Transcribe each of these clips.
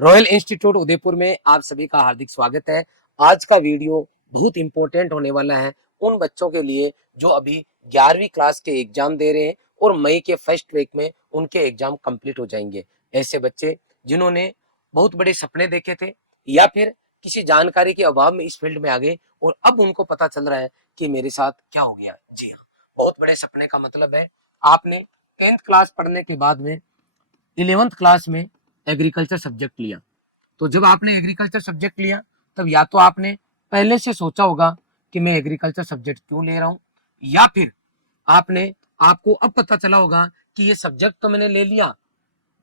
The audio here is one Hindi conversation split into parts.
रॉयल इंस्टीट्यूट उदयपुर में आप सभी का हार्दिक स्वागत है। आज का वीडियो बहुत इंपॉर्टेंट होने वाला है उन बच्चों के लिए जो अभी 11वीं क्लास के एग्जाम दे रहे हैं और मई के फर्स्ट वीक में उनके एग्जाम कंप्लीट हो जाएंगे। ऐसे बच्चे जिन्होंने बहुत बड़े सपने देखे थे या फिर किसी जानकारी के अभाव में इस फील्ड में आ गए और अब उनको पता चल रहा है कि मेरे साथ क्या हो गया। जी हाँ, बहुत बड़े सपने का मतलब है आपने 10th क्लास पढ़ने के बाद में 11th क्लास में एग्रीकल्चर सब्जेक्ट लिया। तो जब आपने एग्रीकल्चर सब्जेक्ट लिया तब या तो आपने पहले से सोचा होगा कि मैं एग्रीकल्चर सब्जेक्ट क्यों ले रहा हूं, या फिर आपने आपको अब पता चला होगा कि ये सब्जेक्ट तो मैंने ले लिया,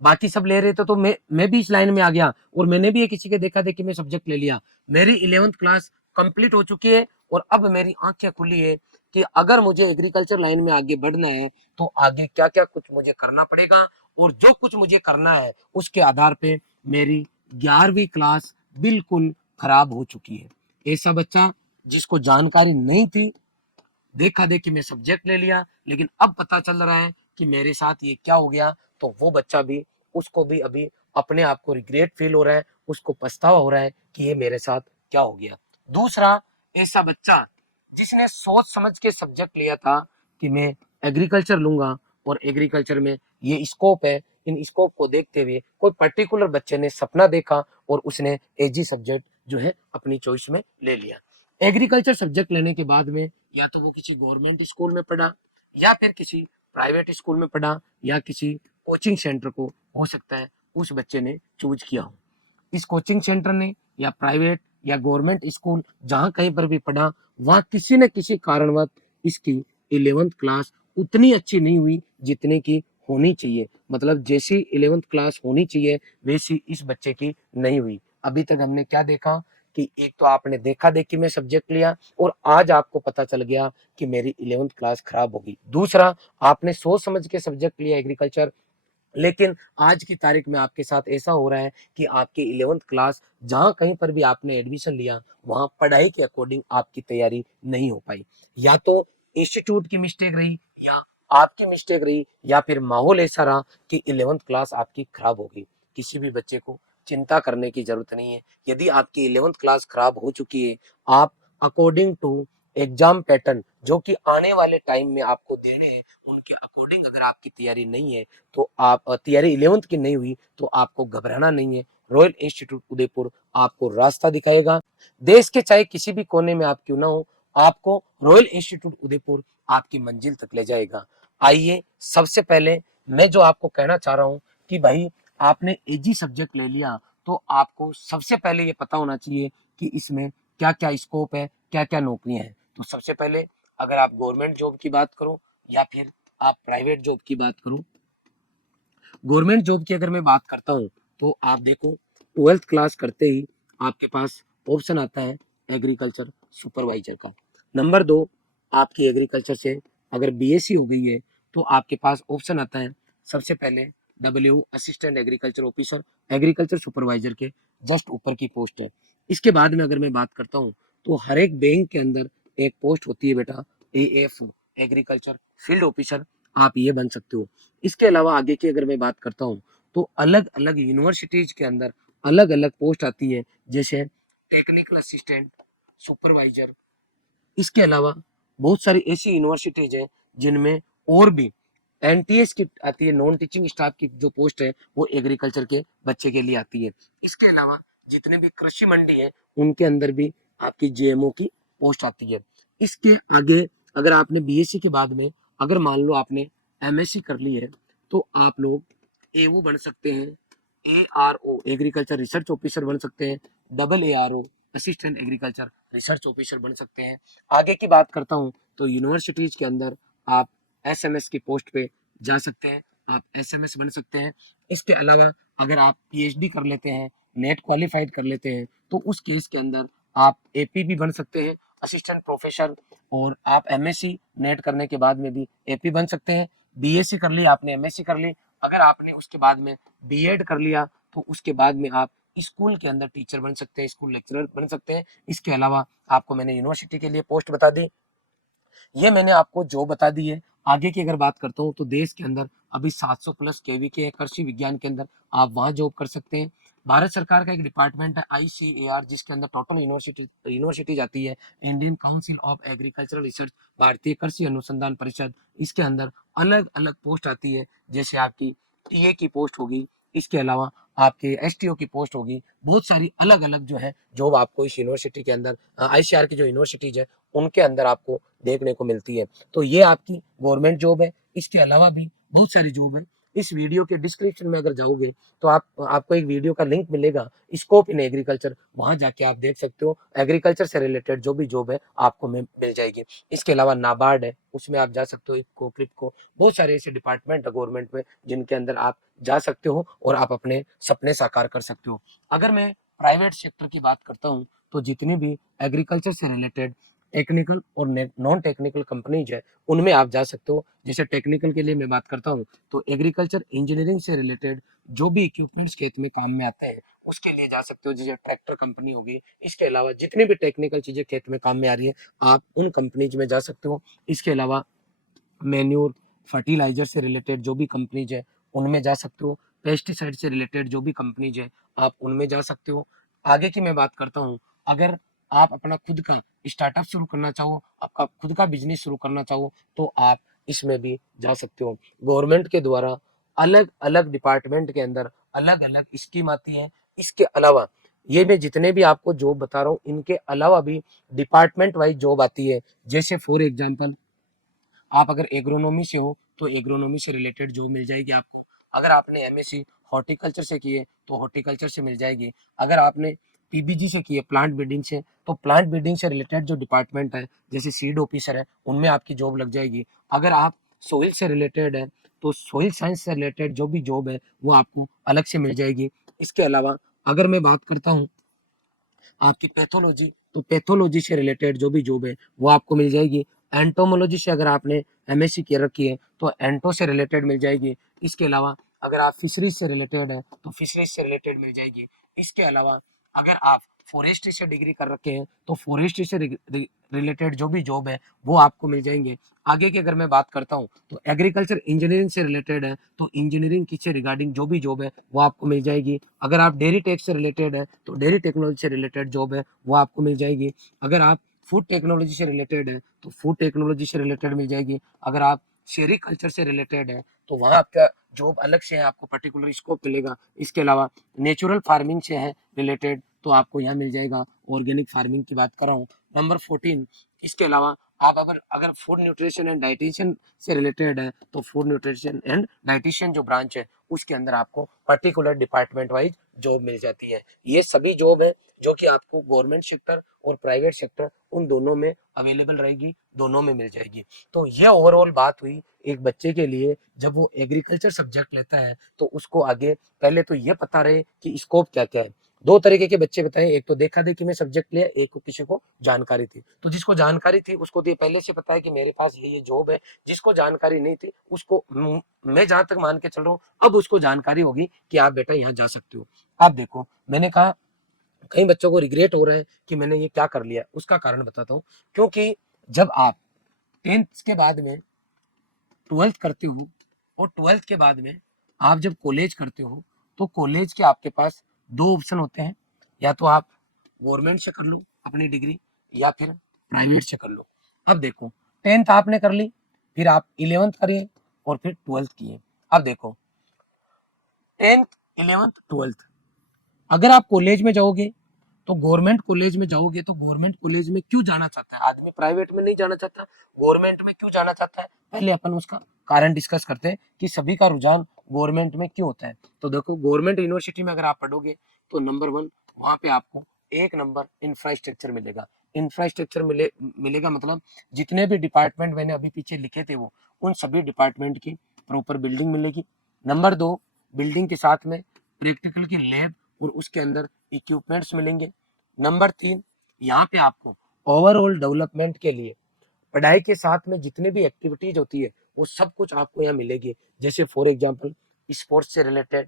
बाकी सब ले रहे थे तो मैं भी इस लाइन में आ गया और मैंने भी किसी के देखा देखी में सब्जेक्ट ले लिया। मेरी 11th क्लास कंप्लीट हो चुकी है और अब मेरी आंखें खुली है कि अगर मुझे एग्रीकल्चर लाइन में आगे बढ़ना है तो आगे क्या क्या कुछ मुझे करना पड़ेगा, और जो कुछ मुझे करना है उसके आधार पे मेरी 11वीं क्लास बिल्कुल खराब हो चुकी है। ऐसा बच्चा जिसको जानकारी नहीं थी, देखा देखी में सब्जेक्ट ले लिया, लेकिन अब पता चल रहा है कि मेरे साथ ये क्या हो गया, तो वो बच्चा भी, उसको भी अभी अपने आप को रिग्रेट फील हो रहा है, उसको पछतावा हो रहा है कि ये मेरे साथ क्या हो गया। दूसरा, ऐसा बच्चा जिसने सोच समझ के सब्जेक्ट लिया था कि मैं एग्रीकल्चर लूंगा और एग्रीकल्चर में ये स्कोप है, इन स्कोप को देखते हुए कोई पर्टिकुलर बच्चे ने सपना देखा और उसने एजी सब्जेक्ट जो है अपनी चॉइस में ले लिया। एग्रीकल्चर सब्जेक्ट लेने के बाद में या तो वो किसी गवर्नमेंट स्कूल में पढ़ा या फिर किसी प्राइवेट स्कूल में पढ़ा या किसी कोचिंग सेंटर को, हो सकता है उस बच्चे ने चूज किया हो। इस कोचिंग सेंटर ने या प्राइवेट या गवर्नमेंट स्कूल जहां कहीं पर भी पढ़ा, वहां किसी न किसी कारणवश इसकी 11th क्लास उतनी अच्छी नहीं हुई जितने की होनी चाहिए। मतलब जैसी 11th क्लास होनी चाहिए वैसी इस बच्चे की नहीं हुई। अभी तक हमने क्या देखा कि एक तो आपने देखा देखी में सब्जेक्ट लिया और आज आपको पता चल गया कि मेरी 11th क्लास खराब होगी। दूसरा, आपने सोच समझ के सब्जेक्ट लिया एग्रीकल्चर, लेकिन आज की तारीख में आपके साथ ऐसा हो रहा है कि आपकी 11th क्लास जहां कहीं पर भी आपने एडमिशन लिया वहां पढ़ाई के अकॉर्डिंग आपकी तैयारी नहीं हो पाई। या तो इंस्टीट्यूट की मिस्टेक रही या आपकी मिस्टेक रही या फिर माहौल ऐसा रहा कि 11th क्लास आपकी खराब हो गई। किसी भी बच्चे को चिंता करने की जरूरत नहीं है। यदि आपकी 11th क्लास खराब हो चुकी है, आप अकॉर्डिंग टू एग्जाम पैटर्न जो कि आने वाले टाइम में आपको देने हैं उनके अकॉर्डिंग अगर आपकी तैयारी नहीं है तो आप तैयारी 11th की नहीं हुई तो आपको घबराना नहीं है। रॉयल इंस्टीट्यूट उदयपुर आपको रास्ता दिखाएगा। देश के चाहे किसी भी कोने में आप क्यों ना हो, आपको रॉयल इंस्टीट्यूट उदयपुर आपकी मंजिल तक ले जाएगा। आइए, सबसे पहले मैं जो आपको कहना चाह रहा हूँ कि भाई आपने एजी सब्जेक्ट ले लिया तो आपको सबसे पहले ये पता होना चाहिए कि इसमें क्या क्या स्कोप है, क्या क्या नौकरियां हैं। तो सबसे पहले अगर आप गवर्नमेंट जॉब की बात करो या फिर आप प्राइवेट जॉब की बात करो, गवर्नमेंट जॉब की अगर मैं बात करता हूँ तो आप देखो 12th क्लास करते ही आपके पास ऑप्शन आता है एग्रीकल्चर सुपरवाइजर का। नंबर 2, आपकी एग्रीकल्चर से अगर बीएससी हो गई है तो आपके पास ऑप्शन आता है सबसे पहले W assistant agriculture officer, agriculture supervisor के जस्ट ऊपर की पोस्ट है। इसके बाद में अगर मैं बात करता हूँ तो हर एक बैंक के अंदर एक पोस्ट होती है बेटा, एएफ एग्रीकल्चर फील्ड ऑफिसर, आप ये बन सकते हो। इसके अलावा आगे की अगर मैं बात करता हूँ तो अलग अलग यूनिवर्सिटीज के अंदर अलग अलग पोस्ट आती है, जैसे टेक्निकल असिस्टेंट, सुपरवाइजर। इसके अलावा बहुत सारी ऐसी यूनिवर्सिटीज हैं जिनमें और भी एनटीएस की आती है, नॉन टीचिंग स्टाफ की जो पोस्ट है वो एग्रीकल्चर के बच्चे के लिए आती है। इसके अलावा जितने भी कृषि मंडी है उनके अंदर भी आपकी जेएमओ की पोस्ट आती है। इसके आगे अगर आपने बीएससी के बाद में अगर मान लो आपने एमएससी कर ली है तो आप लोग एओ बन सकते हैं, एआरओ एग्रीकल्चर रिसर्च ऑफिसर बन सकते हैं, double ARO assistant agriculture research officer बन सकते हैं। आगे की बात करता हूं तो यूनिवर्सिटीज के अंदर आप एसएमएस की पोस्ट पे जा सकते हैं, आप एसएमएस बन सकते हैं। इसके अलावा अगर आप पीएचडी कर लेते हैं, नेट क्वालिफाइड कर लेते हैं तो उस केस के अंदर आप एपी भी बन सकते हैं, असिस्टेंट प्रोफेसर। और आप एमएससी नेट करने के बाद में भी एपी बन सकते हैं। बीएससी कर ली आपने, एमएससी कर ली, अगर आपने उसके बाद में बीएड कर लिया तो उसके बाद में आप स्कूल के अंदर टीचर बन सकते हैं, स्कूल लेक्चरर बन सकते हैं। इसके अलावा आपको मैंने यूनिवर्सिटी के लिए पोस्ट बता दी, ये मैंने आपको जो बता दी है। आगे की अगर बात करता हूँ तो देश के अंदर अभी 700 प्लस केवी के कृषि विज्ञान के अंदर आप वहां जॉब कर सकते हैं। भारत सरकार का एक डिपार्टमेंट है ICAR, जिसके अंदर टोटल यूनिवर्सिटी आती है। Indian council of agricultural research, भारतीय कृषि अनुसंधान परिषद, इसके अंदर अलग अलग पोस्ट आती है, जैसे आपकी टीए की पोस्ट होगी, इसके अलावा आपके एसटीओ की पोस्ट होगी। बहुत सारी अलग अलग जो है जॉब आपको इस यूनिवर्सिटी के अंदर, ICAR की जो यूनिवर्सिटीज है उनके अंदर आपको देखने को मिलती है। तो ये आपकी गवर्नमेंट जॉब है। इसके अलावा भी बहुत सारी जॉब है। इस वीडियो के डिस्क्रिप्शन में अगर जाओगे तो आपको एक वीडियो का लिंक मिलेगा, स्कोप इन एग्रीकल्चर, वहां जाके आप देख सकते हो। एग्रीकल्चर से रिलेटेड जो भी जॉब है आपको मिल जाएगी। इसके अलावा नाबार्ड है, उसमें आप जा सकते हो, इफको, क्रिप्को, बहुत सारे ऐसे डिपार्टमेंट है गवर्नमेंट में जिनके अंदर आप जा सकते हो और आप अपने सपने साकार कर सकते हो। अगर मैं प्राइवेट सेक्टर की बात करता हूँ तो जितनी भी एग्रीकल्चर से रिलेटेड टेक्निकल और नॉन टेक्निकल कंपनीज है उनमें आप जा सकते हो। जैसे टेक्निकल के लिए मैं बात करता हूँ तो एग्रीकल्चर इंजीनियरिंग से रिलेटेड जो भी इक्विपमेंट्स खेत में काम में आते हैं उसके लिए जा सकते हो, जैसे ट्रैक्टर कंपनी होगी। इसके अलावा जितनी भी टेक्निकल चीजें खेत में काम में आ रही है आप उन कंपनीज में जा सकते हो। इसके अलावा मैन्योर फर्टिलाइजर से रिलेटेड जो भी कंपनीज है उनमें जा सकते हो। पेस्टिसाइड से रिलेटेड जो भी कंपनीज है आप उनमें जा सकते हो। आगे की मैं बात करता हूँ, अगर आप अपना खुद का स्टार्टअप शुरू करना चाहो, आपका खुद का बिजनेस शुरू करना चाहो तो आप इसमें भी जा सकते हो। गवर्नमेंट के द्वारा अलग अलग डिपार्टमेंट के अंदर अलग अलग स्कीम आती है। इसके अलावा ये मैं जितने भी आपको जॉब बता रहा हूँ इनके अलावा भी डिपार्टमेंट वाइज जॉब आती है। जैसे फॉर एग्जाम्पल आप अगर एग्रोनॉमी से हो तो एग्रोनॉमी से रिलेटेड जॉब मिल जाएगी आपको। अगर आपने एमएससी हॉर्टिकल्चर से की है तो हॉर्टिकल्चर से मिल जाएगी। अगर आपने पीबीजी से की है प्लांट ब्रीडिंग से तो प्लांट ब्रीडिंग से रिलेटेड जो डिपार्टमेंट है जैसे सीड ऑफिसर है उनमें आपकी जॉब लग जाएगी। अगर आप सोइल से रिलेटेड है तो सोइल साइंस से रिलेटेड जो भी जॉब है वो आपको अलग से मिल जाएगी। इसके अलावा अगर मैं बात करता हूँ आपकी पैथोलॉजी, तो पैथोलॉजी से रिलेटेड जो भी जॉब है वो आपको मिल जाएगी। एंटोमोलॉजी से अगर आपने एमएससी की रखी है तो एंटो से रिलेटेड मिल जाएगी। इसके अलावा अगर आप फिशरीज से रिलेटेड है तो फिशरीज से रिलेटेड मिल जाएगी। इसके अलावा अगर आप फॉरेस्ट्री से डिग्री कर रखे हैं तो फॉरेस्ट्री से रिलेटेड जो भी जॉब है वो आपको मिल जाएंगे। आगे की अगर मैं बात करता हूँ तो एग्रीकल्चर इंजीनियरिंग से रिलेटेड है तो इंजीनियरिंग की से रिगार्डिंग जो भी जॉब है वो आपको मिल जाएगी। अगर आप डेयरी टेक से रिलेटेड है तो डेयरी टेक्नोलॉजी से रिलेटेड जॉब है वो आपको मिल जाएगी। अगर आप फूड टेक्नोलॉजी से रिलेटेड है तो फूड टेक्नोलॉजी से रिलेटेड मिल जाएगी। अगर आप सेरिकल्चर से रिलेटेड है तो वहाँ आपका जॉब अलग से है, आपको पर्टिकुलर स्कोप मिलेगा। इसके अलावा नेचुरल फार्मिंग से है रिलेटेड तो आपको यहाँ मिल जाएगा। ऑर्गेनिक फार्मिंग की बात कर रहा हूँ, नंबर 14। इसके अलावा आप अगर अगर फूड न्यूट्रिशन एंड डाइटिशियन से रिलेटेड है तो फूड न्यूट्रिशन एंड डाइटिशियन जो ब्रांच है उसके अंदर आपको पर्टिकुलर डिपार्टमेंट वाइज जॉब मिल जाती है। ये सभी जॉब है जो कि आपको गवर्नमेंट सेक्टर और प्राइवेट सेक्टर उन दोनों में अवेलेबल रहेगी, दोनों में मिल जाएगी। तो ये ओवरऑल बात हुई एक बच्चे के लिए जब वो एग्रीकल्चर सब्जेक्ट लेता है तो उसको आगे पहले तो ये पता रहे कि स्कोप क्या क्या है। दो तरीके के बच्चे बताएं, एक तो देखा देखी में सब्जेक्ट लिया, एक को किसी को जानकारी थी। तो जिसको जानकारी थी उसको तो ये पहले से पता है कि मेरे पास ये जॉब है। जिसको जानकारी नहीं थी उसको मैं जहां तक मान के चल रहा हूँ अब उसको जानकारी होगी कि आप बेटा यहाँ जा सकते हो। आप देखो मैंने कहा कई बच्चों को रिग्रेट हो रहा है कि मैंने ये क्या कर लिया, उसका कारण बताता हूँ। क्योंकि जब आप 10th के बाद में 12th करते हो और 12th के बाद में आप जब कॉलेज करते हो तो कॉलेज के आपके पास दो ऑप्शन होते हैं, या तो आप गवर्नमेंट से कर लो अपनी डिग्री या फिर प्राइवेट से कर लो। अब देखो 10th आपने कर ली, फिर आप 11th करिए और फिर 12th किए। अब देखो 10th 11th 12th अगर आप कॉलेज में जाओगे तो गवर्नमेंट कॉलेज में जाओगे तो गवर्नमेंट कॉलेज में क्यों जाना चाहता है आदमी, प्राइवेट में नहीं जाना चाहता, गवर्नमेंट में क्यों जाना चाहता है? पहले अपन उसका कारण डिस्कस करते हैं कि सभी का रुझान गवर्नमेंट में क्यों होता है। तो देखो गवर्नमेंट यूनिवर्सिटी में अगर आप पढ़ोगे तो नंबर 1 वहां पे आपको एक नंबर इंफ्रास्ट्रक्चर मिलेगा। इंफ्रास्ट्रक्चर मिलेगा मतलब जितने भी डिपार्टमेंट मैंने अभी पीछे लिखे थे वो उन सभी डिपार्टमेंट की प्रॉपर बिल्डिंग मिलेगी। नंबर 2 बिल्डिंग के साथ में प्रैक्टिकल की लैब और उसके अंदर इक्विपमेंट्स मिलेंगे। नंबर 3 यहाँ पे आपको ओवरऑल डेवलपमेंट के लिए पढ़ाई के साथ में जितने भी एक्टिविटीज होती है वो सब कुछ आपको यहाँ मिलेगी। जैसे फॉर एग्जांपल स्पोर्ट्स से रिलेटेड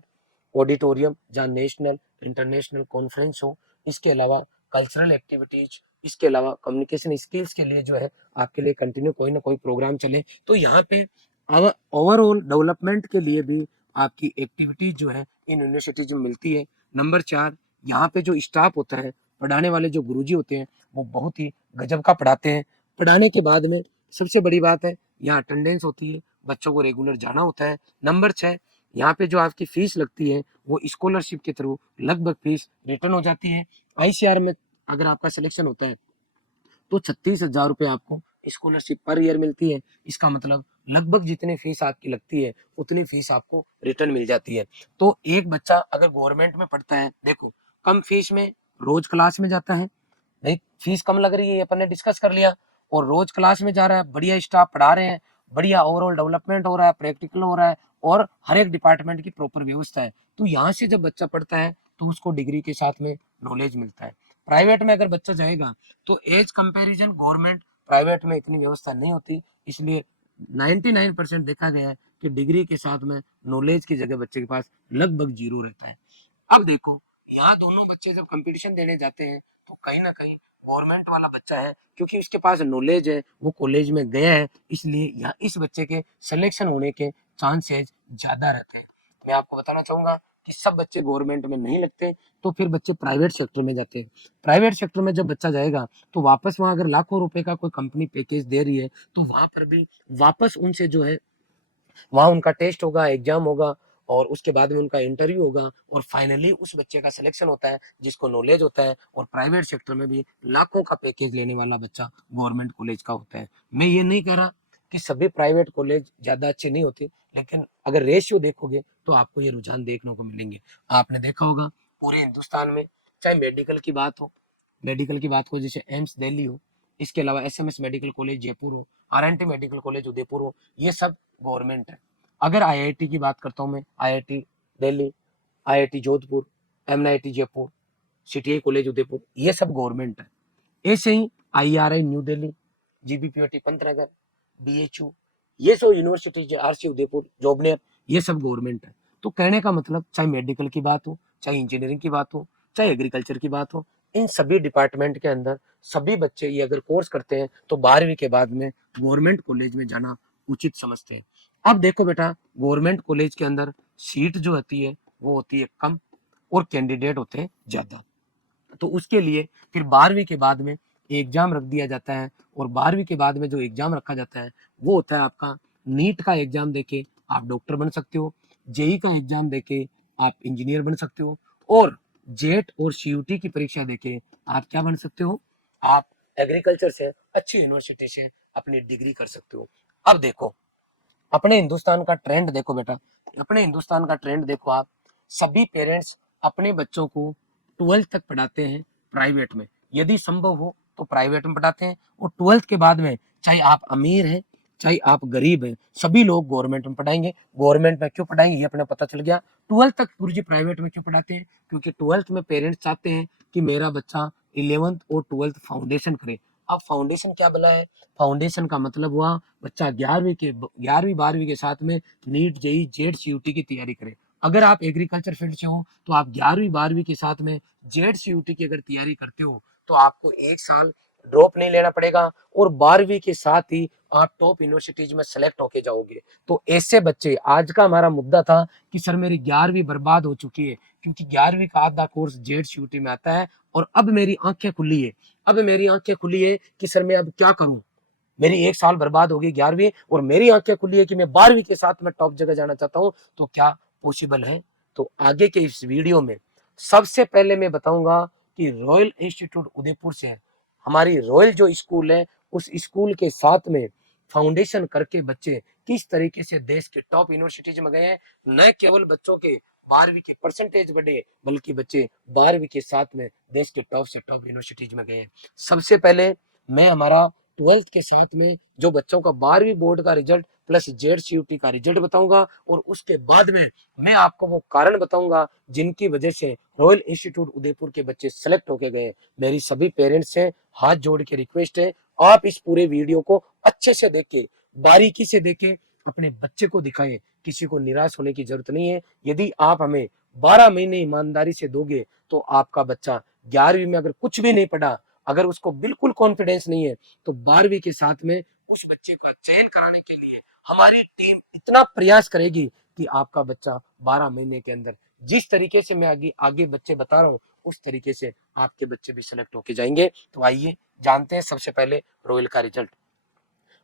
ऑडिटोरियम जहाँ नेशनल इंटरनेशनल कॉन्फ्रेंस हो, इसके अलावा कल्चरल एक्टिविटीज, इसके अलावा कम्युनिकेशन स्किल्स के लिए जो है आपके लिए कंटिन्यू कोई ना कोई प्रोग्राम चले। तो यहाँ पे ओवरऑल डेवलपमेंट के लिए भी आपकी एक्टिविटीज जो है इन यूनिवर्सिटीज में मिलती है। नंबर 4, यहाँ पे जो स्टाफ होता है, पढ़ाने वाले जो गुरुजी होते हैं, वो बहुत ही गजब का पढ़ाते हैं। पढ़ाने के बाद में सबसे बड़ी बात है, यहाँ अटेंडेंस होती है, बच्चों को रेगुलर जाना होता है। नंबर 6, यहाँ पे जो आपकी फीस लगती है, वो स्कॉलरशिप के थ्रू लगभग फीस रिटर्न हो जाती है। आईसीआर में अगर आपका सिलेक्शन होता है, तो 36,000 रुपये आपको स्कॉलरशिप पर ईयर मिलती है। इसका मतलब लगभग जितनी फीस आपकी लगती है, उतनी फीस आपको रिटर्न मिल जाती है। तो एक बच्चा अगर गवर्नमेंट में पढ़ता है, देखो कम फीस में रोज क्लास में जाता है, भाई फीस कम लग रही है, अपन ने डिस्कस कर लिया, और रोज क्लास में जा रहा है, बढ़िया स्टाफ पढ़ा रहे हैं, बढ़िया ओवरऑल डेवलपमेंट हो रहा है, प्रैक्टिकल हो रहा है, और हर एक डिपार्टमेंट की प्रॉपर व्यवस्था है। तो यहाँ से जब बच्चा पढ़ता है, तो उसको डिग्री के साथ में नॉलेज मिलता है। प्राइवेट में अगर बच्चा जाएगा, तो एज कंपैरिजन गवर्नमेंट प्राइवेट में इतनी व्यवस्था नहीं होती, इसलिए 99% देखा गया है कि डिग्री के साथ में नॉलेज की जगह बच्चे के पास लगभग जीरो रहता है। अब देखो, यहाँ दोनों बच्चे जब कंपटीशन देने जाते हैं, तो कहीं ना कहीं गवर्नमेंट वाला बच्चा है, क्योंकि उसके पास नॉलेज है, वो कॉलेज में गया है, इसलिए यहाँ इस बच्चे के सिलेक्शन होने के चांसेस ज्यादा रहते हैं। मैं आपको बताना चाहूंगा कि सब बच्चे गवर्नमेंट में नहीं लगते, तो फिर बच्चे प्राइवेट सेक्टर में जाते हैं। प्राइवेट सेक्टर में जब बच्चा जाएगा, तो वापस वहां अगर लाखों रुपए का कोई कंपनी पैकेज दे रही है, तो वहां पर भी वापस उनसे जो है, वहां उनका टेस्ट होगा, एग्जाम होगा, और उसके बाद में उनका इंटरव्यू होगा, और फाइनली उस बच्चे का सिलेक्शन होता है जिसको नॉलेज होता है। और प्राइवेट सेक्टर में भी लाखों का पैकेज लेने वाला बच्चा गवर्नमेंट कॉलेज का होता है। मैं ये नहीं कह रहा कि सभी प्राइवेट कॉलेज ज्यादा अच्छे नहीं होते, लेकिन अगर रेशियो देखोगे, तो आपको ये रुझान देखने को मिलेंगे। आपने देखा होगा पूरे हिंदुस्तान में, चाहे मेडिकल की बात हो, जैसे एम्स दिल्ली हो, इसके अलावा एसएमएस मेडिकल कॉलेज जयपुर हो, आरएनटी मेडिकल कॉलेज उदयपुर हो, ये सब गवर्नमेंट है। अगर आईआईटी की बात करता हूँ मैं, IIT Delhi, IIT Jodhpur, MIT Jaipur, CTI college Udaipur, ये सब गवर्नमेंट है। ऐसे ही IRI New Delhi, GBPOT Pantnagar, BHU, ये सब यूनिवर्सिटीज, आरसी उदयपुर, जॉबनेर, ये सब गवर्नमेंट है। तो कहने का मतलब, चाहे मेडिकल की बात हो, चाहे इंजीनियरिंग की बात हो, चाहे एग्रीकल्चर की बात हो, इन सभी डिपार्टमेंट के अंदर सभी बच्चे ये अगर कोर्स करते हैं, तो 12वीं के बाद में गवर्नमेंट कॉलेज में जाना उचित समझते हैं। अब देखो बेटा, गवर्नमेंट कॉलेज के अंदर सीट जो होती है, वो होती है कम, और कैंडिडेट होते हैं ज्यादा। तो उसके लिए फिर 12वीं के बाद में एग्जाम रख दिया जाता है, और 12वीं के बाद में जो एग्जाम रखा जाता है, वो होता है आपका नीट का एग्जाम देके आप डॉक्टर बन सकते हो, जेई का एग्जाम देके आप इंजीनियर बन सकते हो, और जेट और सीयूटी की परीक्षा देके आप क्या बन सकते हो, आप एग्रीकल्चर से अच्छी यूनिवर्सिटी से अपनी डिग्री कर सकते हो। अब देखो, अपने हिंदुस्तान का ट्रेंड देखो बेटा, अपने हिंदुस्तान का ट्रेंड देखो आप, सभी पेरेंट्स अपने बच्चों को 12th तक पढ़ाते हैं प्राइवेट में, यदि संभव हो तो प्राइवेट में पढ़ाते हैं, और 12th के बाद में चाहे आप अमीर हैं, चाहे आप गरीब हैं, सभी लोग गवर्नमेंट में पढ़ाएंगे। गवर्नमेंट में क्यों पढ़ाएंगे, ये अपने पता चल गया। 12th तक गुरुजी प्राइवेट में क्यों पढ़ाते हैं, क्योंकि 12th में पेरेंट्स चाहते हैं कि मेरा बच्चा 11th और 12th फाउंडेशन करे। अब फाउंडेशन क्या बला है, फाउंडेशन का मतलब हुआ बच्चा 11वीं 12वीं के साथ में नीट जेई जेड सीयूटी की तैयारी करे। अगर आप एग्रीकल्चर फील्ड से हो, तो आप 11वीं 12वीं के साथ में जेड सीयूटी की अगर तैयारी करते हो, तो आपको एक साल ड्रॉप नहीं लेना पड़ेगा, और 12वीं के साथ ही आप टॉप यूनिवर्सिटीज में सेलेक्ट होके जाओगे। तो ऐसे बच्चे, आज का हमारा मुद्दा था कि सर मेरी 11वीं बर्बाद हो चुकी है, क्योंकि 11वीं का आधा कोर्स जेड सीयूटी में आता है, और अब मेरी आंखें खुली है, अब मेरी आंखें खुली है कि सर मैं अब क्या करूं, मेरी एक साल बर्बाद होगी 11वीं, और मेरी आंखें खुली है कि मैं 12वीं के साथ में टॉप जगह जाना चाहता हूं, तो क्या पॉसिबल है। तो आगे के इस वीडियो में सबसे पहले मैं बताऊंगा कि रॉयल इंस्टीट्यूट उदयपुर से हमारी रॉयल जो स्कूल है, उस स्कूल के साथ में फाउंडेशन करके बच्चे किस तरीके से देश के टॉप यूनिवर्सिटीज में गए हैं। न केवल बच्चों के 12वीं के परसेंटेज बढ़े, बल्कि बच्चे 12वीं के साथ में देश के टॉप से टॉप यूनिवर्सिटीज में गए हैं। सबसे पहले मैं हमारा 12th के साथ में जो बच्चों का 12वीं बोर्ड का रिजल्ट प्लस जेड सीयूटी का रिजल्ट बताऊंगा, और उसके बाद में मैं आपको वो कारण बताऊंगा जिनकी वजह से रॉयल इंस्टीट्यूट उदयपुर के बच्चे सेलेक्ट होके गए। मेरी सभी पेरेंट्स से हाथ जोड़ के रिक्वेस्ट है, आप इस पूरे वीडियो को अच्छे से देखे, बारीकी से देखे, अपने बच्चे को दिखाएं, किसी को निराश होने की जरूरत नहीं है। यदि आप हमें 12 महीने ईमानदारी से दोगे, तो आपका बच्चा 11वीं में अगर कुछ भी नहीं पढ़ा, अगर उसको बिल्कुल कॉन्फिडेंस नहीं है, तो 12वीं के साथ में उस बच्चे का चयन कराने के लिए हमारी टीम इतना प्रयास करेगी कि आपका बच्चा 12 महीने के अंदर जिस तरीके से मैं आगे आगे बच्चे बता रहा हूँ उस तरीके से आपके बच्चे भी सिलेक्ट होके जाएंगे। तो आइए जानते हैं सबसे पहले रॉयल का रिजल्ट।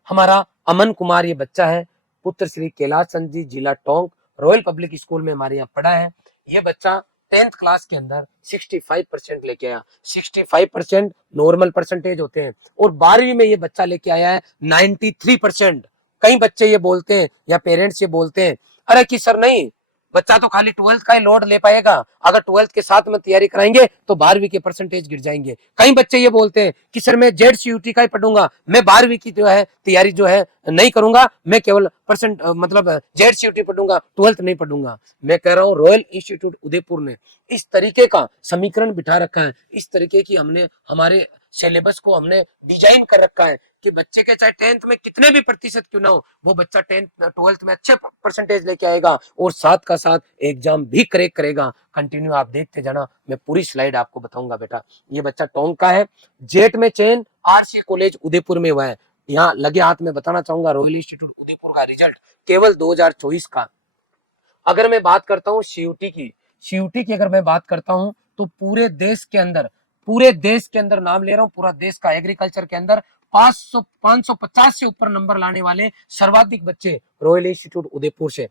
हमारा अमन कुमार ये बच्चा है, पुत्र श्री कैलाश चंद जी, जिला टोंक, रॉयल पब्लिक स्कूल में हमारे यहाँ पढ़ा है। ये बच्चा 10th क्लास के अंदर 65% लेके आया। 65% नॉर्मल परसेंटेज होते हैं और 12वीं में ये बच्चा लेके आया है 93%। कई बच्चे ये बोलते हैं या पेरेंट्स ये बोलते हैं, अरे कि सर नहीं, बच्चा तो खाली 12th का ही लोड ले पाएगा, अगर 12th के साथ में तैयारी कराएंगे तो 12वीं के परसेंटेज गिर जाएंगे। कई बच्चे ये बोलते हैं कि सर मैं जेड-सीयूटी का ही पढ़ूंगा, मैं 12वीं की जो है तैयारी जो है नहीं करूंगा, मैं केवल मतलब जेड-सीयूटी पढ़ूंगा, 12th नहीं पढ़ूंगा। मैं कह रहा हूँ रॉयल इंस्टीट्यूट उदयपुर ने इस तरीके का समीकरण बिठा रखा है, इस तरीके की हमने हमारे सिलेबस को हमने डिजाइन कर रखा है कि बच्चे के चाहे 10th में कितने भी प्रतिशत क्यों ना हो, वो बच्चा 12th में अच्छे परसेंटेज लेके आएगा और साथ का साथ एग्जाम भी क्रैक करेगा। कंटिन्यू आप देखते जाना, मैं पूरी स्लाइड आपको बताऊंगा बेटा। ये बच्चा टोंक का है, जेट में चयन आरसी कॉलेज उदयपुर में हुआ है। यहाँ लगे हाथ में बताना चाहूंगा रॉयल इंस्टीट्यूट उदयपुर का रिजल्ट केवल 2024 का। अगर मैं बात करता हूँ सीयूटी की अगर मैं बात करता हूँ तो पूरे देश के अंदर नाम ले रहा हूँ, पूरा देश का एग्रीकल्चर के अंदर 550 से ऊपर नंबर लाने वाले सर्वाधिक बच्चे रॉयल इंस्टीट्यूट उदयपुर से,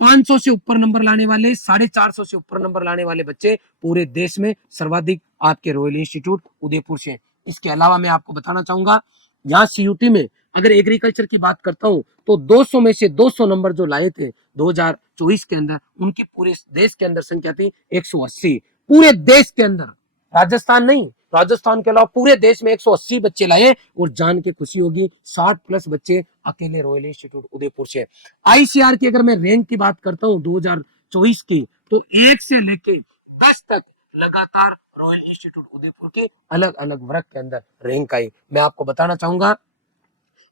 500 से ऊपर नंबर लाने वाले, 450 से ऊपर नंबर लाने वाले बच्चे पूरे देश में सर्वाधिक आपके रॉयल इंस्टीट्यूट उदयपुर से। इसके अलावा मैं आपको बताना चाहूंगा यहाँ सीयूटी में अगर एग्रीकल्चर की बात करता हूँ तो 200 में से 200 नंबर जो लाए थे 2024 के अंदर, उनकी पूरे देश के अंदर संख्या थी 180। पूरे देश के अंदर, राजस्थान नहीं, राजस्थान के अलावा पूरे देश में 180 बच्चे लाए और जान के खुशी होगी 60+ बच्चे अकेले रॉयल इंस्टीट्यूट उदयपुर से। आईसीआर की अगर मैं रैंक की बात करता हूँ 2024 की, तो 1 से लेके 10 तक लगातार रॉयल इंस्टीट्यूट उदयपुर के अलग अलग वर्ग के अंदर रैंक आई। मैं आपको बताना चाहूंगा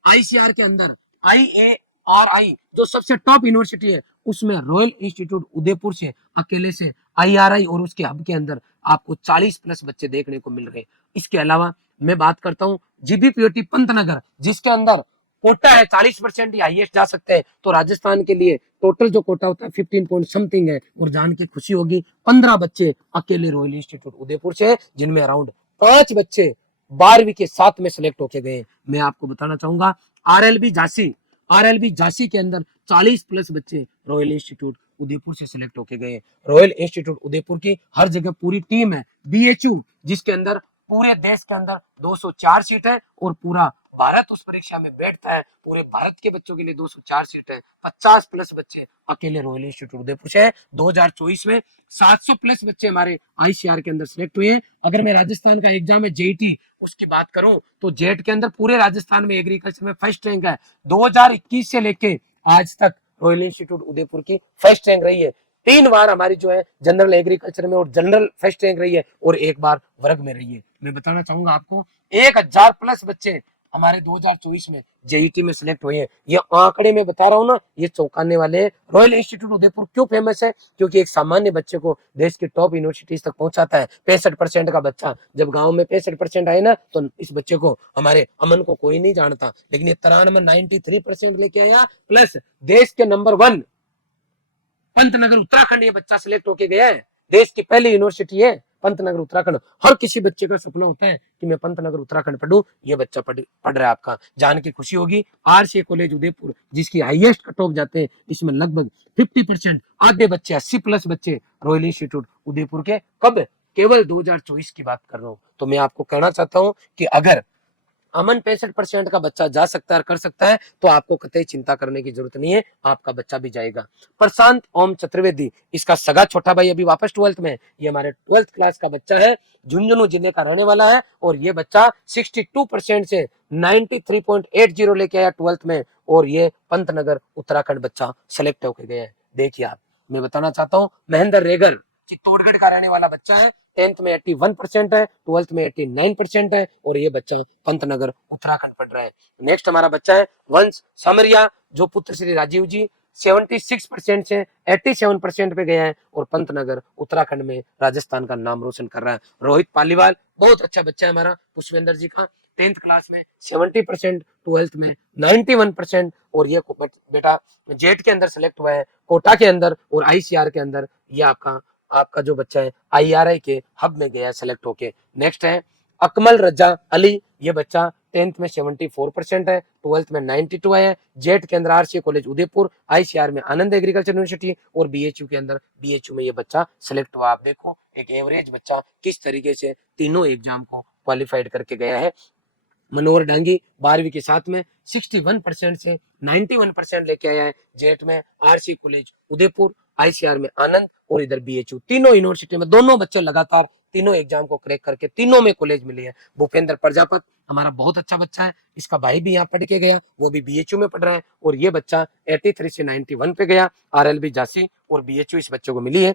आईसीआर के अंदर IARI जो सबसे टॉप यूनिवर्सिटी है उसमें रॉयल इंस्टीट्यूट उदयपुर से अकेले से IRI और उसके हब के अंदर आपको 40+ बच्चे देखने को मिल रहे हैं। इसके अलावा मैं बात करता हूँ जीबीपीओटी पंतनगर जिसके अंदर कोटा है 40% ही हाईएस्ट जा सकते हैं, तो राजस्थान के लिए टोटल जो कोटा होता है 15 पॉइंट समथिंग है और जान के खुशी होगी 15 बच्चे अकेले रॉयल इंस्टीट्यूट उदयपुर से, जिनमें अराउंड 5 बच्चे 12वीं के साथ में सिलेक्ट होके गए। मैं आपको बताना चाहूंगा आरएलबी झांसी के अंदर 40+ बच्चे रॉयल इंस्टीट्यूट उदयपुर से सिलेक्ट होके गए। रॉयल इंस्टीट्यूट उदयपुर की हर जगह पूरी टीम है। बीएचयू जिसके अंदर पूरे देश के अंदर 204 सीट है और पूरा भारत उस परीक्षा में बैठता है, पूरे भारत के बच्चों के लिए 204 सीट है, 50+ बच्चे अकेले रॉयल इंस्टीट्यूट उदयपुर से है। 2024 में 700+ बच्चे हमारे आईसीआर के अंदर सिलेक्ट हुए हैं। अगर मैं राजस्थान का एग्जाम है जेईटी उसकी बात करूं तो जेट के अंदर पूरे राजस्थान में एग्रीकल्चर में फर्स्ट रैंक है। 2021 से लेके आज तक रॉयल इंस्टीट्यूट उदयपुर की फर्स्ट रैंक रही है। 3 बार हमारी जो है जनरल एग्रीकल्चर में और जनरल फर्स्ट रैंक रही है और 1 बार वर्ग में रही है। मैं बताना चाहूंगा आपको 1000+ बच्चे हमारे 2024 में जेईटी में सिलेक्ट हुए हैं। ये आंकड़े में बता रहा हूँ ना, ये चौंकाने वाले। रॉयल इंस्टीट्यूट उदयपुर क्यों फेमस है? क्योंकि एक सामान्य बच्चे को देश के टॉप यूनिवर्सिटीज तक पहुंचाता है। 65% का बच्चा जब गांव में 65% आए ना, तो इस बच्चे को, हमारे अमन को कोई नहीं जानता, लेकिन ये 93% लेके आया, प्लस देश के नंबर 1 पंतनगर उत्तराखंड ये बच्चा सिलेक्ट होके गया है। देश की पहली यूनिवर्सिटी है पंतनगर उत्तराखंड। हर किसी बच्चे का सपना होता है कि मैं पंतनगर उत्तराखंड पढ़ूं, ये बच्चा पढ़ रहा है आपका, जान की खुशी होगी। आरसी कॉलेज उदयपुर जिसकी हाईएस्ट कट ऑफ जाते हैं, इसमें लगभग 50% आधे बच्चे, 80+ बच्चे रॉयल इंस्टीट्यूट उदयपुर के, कब? केवल 2024 की बात कर रहा हूं। तो मैं आपको कहना चाहता हूं कि अगर अमन 65% का बच्चा जा सकता है, कर सकता है, तो आपको कतई चिंता करने की जरूरत नहीं है, आपका बच्चा भी जाएगा। प्रशांत ओम चतुर्वेदी इसका सगा छोटा भाई अभी वापस 12th में, ये हमारे 12th क्लास का बच्चा है, झुंझुनू जिले का रहने वाला है और ये बच्चा 62% से 93.80 लेके आया 12th में और ये पंतनगर उत्तराखंड बच्चा सेलेक्ट होकर गया है। देखिए आप, मैं बताना चाहता हूँ महेंद्र रेगर चित्तौड़गढ़ का रहने वाला बच्चा है, 10th में 81% है, 12th में 89% है और ये बच्चा पंतनगर उत्तराखंड पढ़ रहा है। नेक्स्ट हमारा बच्चा है वंश समरिया जो पुत्र श्री राजीव जी 76% से 87% पे गया है और पंतनगर उत्तराखंड में राजस्थान का नाम रोशन कर रहा है। रोहित पालीवाल बहुत अच्छा बच्चा है हमारा पुष्पेंद्र जी का, 10th क्लास में 70%, 12th में 91%, और ये बेटा जेट के अंदर सेलेक्ट हुआ है, कोटा के अंदर और आईसीआर के अंदर। ये आपका आपका जो बच्चा है आईआरआई के हब में गया सेलेक्ट होके। नेक्स्ट है अकमल रजा अली, ये बच्चा 10th में 74% है, 12th में 92 है। जेट के अंदर आरसी कॉलेज उदयपुर, आईसीआर में आनंद एग्रीकल्चर यूनिवर्सिटी, और बीएचयू के अंदर बीएचयू में ये बच्चा सेलेक्ट हुआ। आप देखो एक एवरेज बच्चा किस तरीके से तीनों एग्जाम को क्वालिफाइड करके गया है। मनोहर डांगी 12वीं के साथ में 61% से 91% लेके आया है। जेट में आरसी कॉलेज उदयपुर, आईसीआर में आनंद, और इधर बीएचयू, तीनों यूनिवर्सिटी में दोनों बच्चे लगातार तीनों एग्जाम को क्रैक करके तीनों में कॉलेज मिली है। भूपेंद्र प्रजापत हमारा बहुत अच्छा बच्चा है, इसका भाई भी यहाँ पढ़ के गया, वो भी बीएचयू में पढ़ रहा है, और ये बच्चा 83 से 91 पे गया। आरएलबी झांसी और बीएचयू इस बच्चे को मिली है।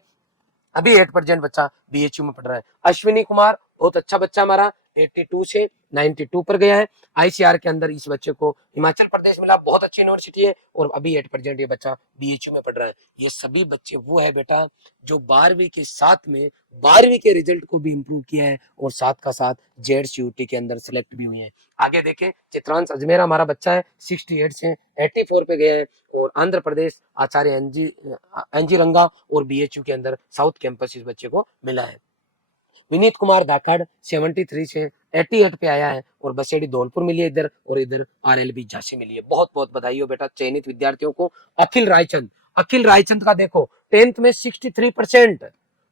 अभी 8% बच्चा बीएचयू में पढ़ रहा है। अश्विनी कुमार बहुत अच्छा बच्चा हमारा, 82 से 92 पर गया है। आईसीआर के अंदर इस बच्चे को हिमाचल प्रदेश मिला, बहुत अच्छी यूनिवर्सिटी है, और अभी 8% ये बच्चा बीएचयू में पढ़ रहा है। ये सभी बच्चे वो है बेटा जो 12वीं के साथ में 12वीं के रिजल्ट को भी इंप्रूव किया है, और साथ का साथ जेडसीयूटी के अंदर सेलेक्ट भी हुए हैं। आगे देखें चित्रांश अजमेरा हमारा बच्चा है, 68 से 84 पे गया है, और आंध्र प्रदेश आचार्य एनजी रंगा और बीएचयू के अंदर साउथ कैंपस इस बच्चे को मिला है। विनीत कुमार धाकड़ 73 से 88 पे आया है, और बसेड़ी धौलपुर मिली है इधर, और इधर आरएलबी झांसी मिली है। बहुत बहुत बधाई हो बेटा चयनित विद्यार्थियों को। अखिल रायचंद का देखो 10th में 63%,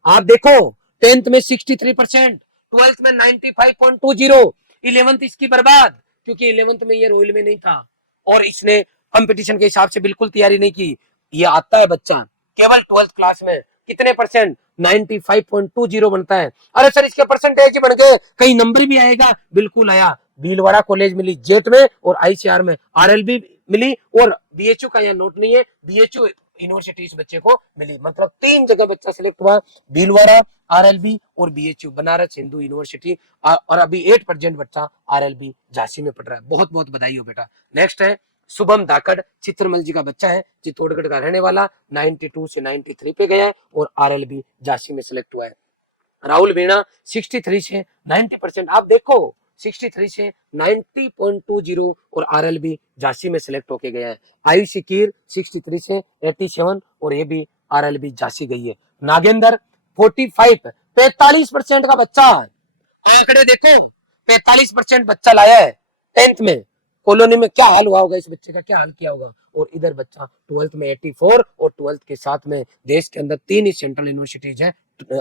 आप देखो 10th में 63%, 12th में 95.20, 11th इसकी बर्बाद, क्योंकि 11th में ये रोयल में नहीं था, और इसने कंपटीशन के हिसाब से बिल्कुल तैयारी नहीं की। ये आता है बच्चा केवल 12th क्लास में कितने परसेंट, 95.20 बनता है। अरे सर इसके परसेंटेज बन गए, कहीं नंबर भी आएगा, बिल्कुल आया। भीलवाड़ा कॉलेज मिली जेट में, और आईसीआर में आरएलबी मिली, और बीएचयू का यहाँ नोट नहीं है, बीएचयू यूनिवर्सिटी इस बच्चे को मिली। मतलब 3 जगह बच्चा सिलेक्ट हुआ, भीलवाड़ा, आरएलबी और बीएचयू बनारस हिंदू यूनिवर्सिटी, और अभी 8% बच्चा आरएलबी झांसी में पढ़ रहा है। बहुत बहुत बधाई हो बेटा। नेक्स्ट है शुभम धाकड़, चित्रमल जी का बच्चा है, चित्तौड़गढ़ का रहने वाला, 92 से 93 पे गया है, और आरएलबी झांसी में सिलेक्ट हुआ है। राहुल वीणा 63 से 90%, आप देखो 63 से 90.20, और आरएलबी झांसी में सिलेक्ट होके गया है। आयुषी कीर 63 से 87, और ये भी आरएलबी झांसी गई है। नागेंद्र 45% का बच्चा, आंकड़े देखो 45% बच्चा लाया है 10th में। कॉलोनी में क्या हाल हुआ होगा, इस बच्चे का क्या हाल किया होगा। और इधर बच्चा 12th में 84, और 12th के साथ में देश के अंदर 3 ही सेंट्रल यूनिवर्सिटीज है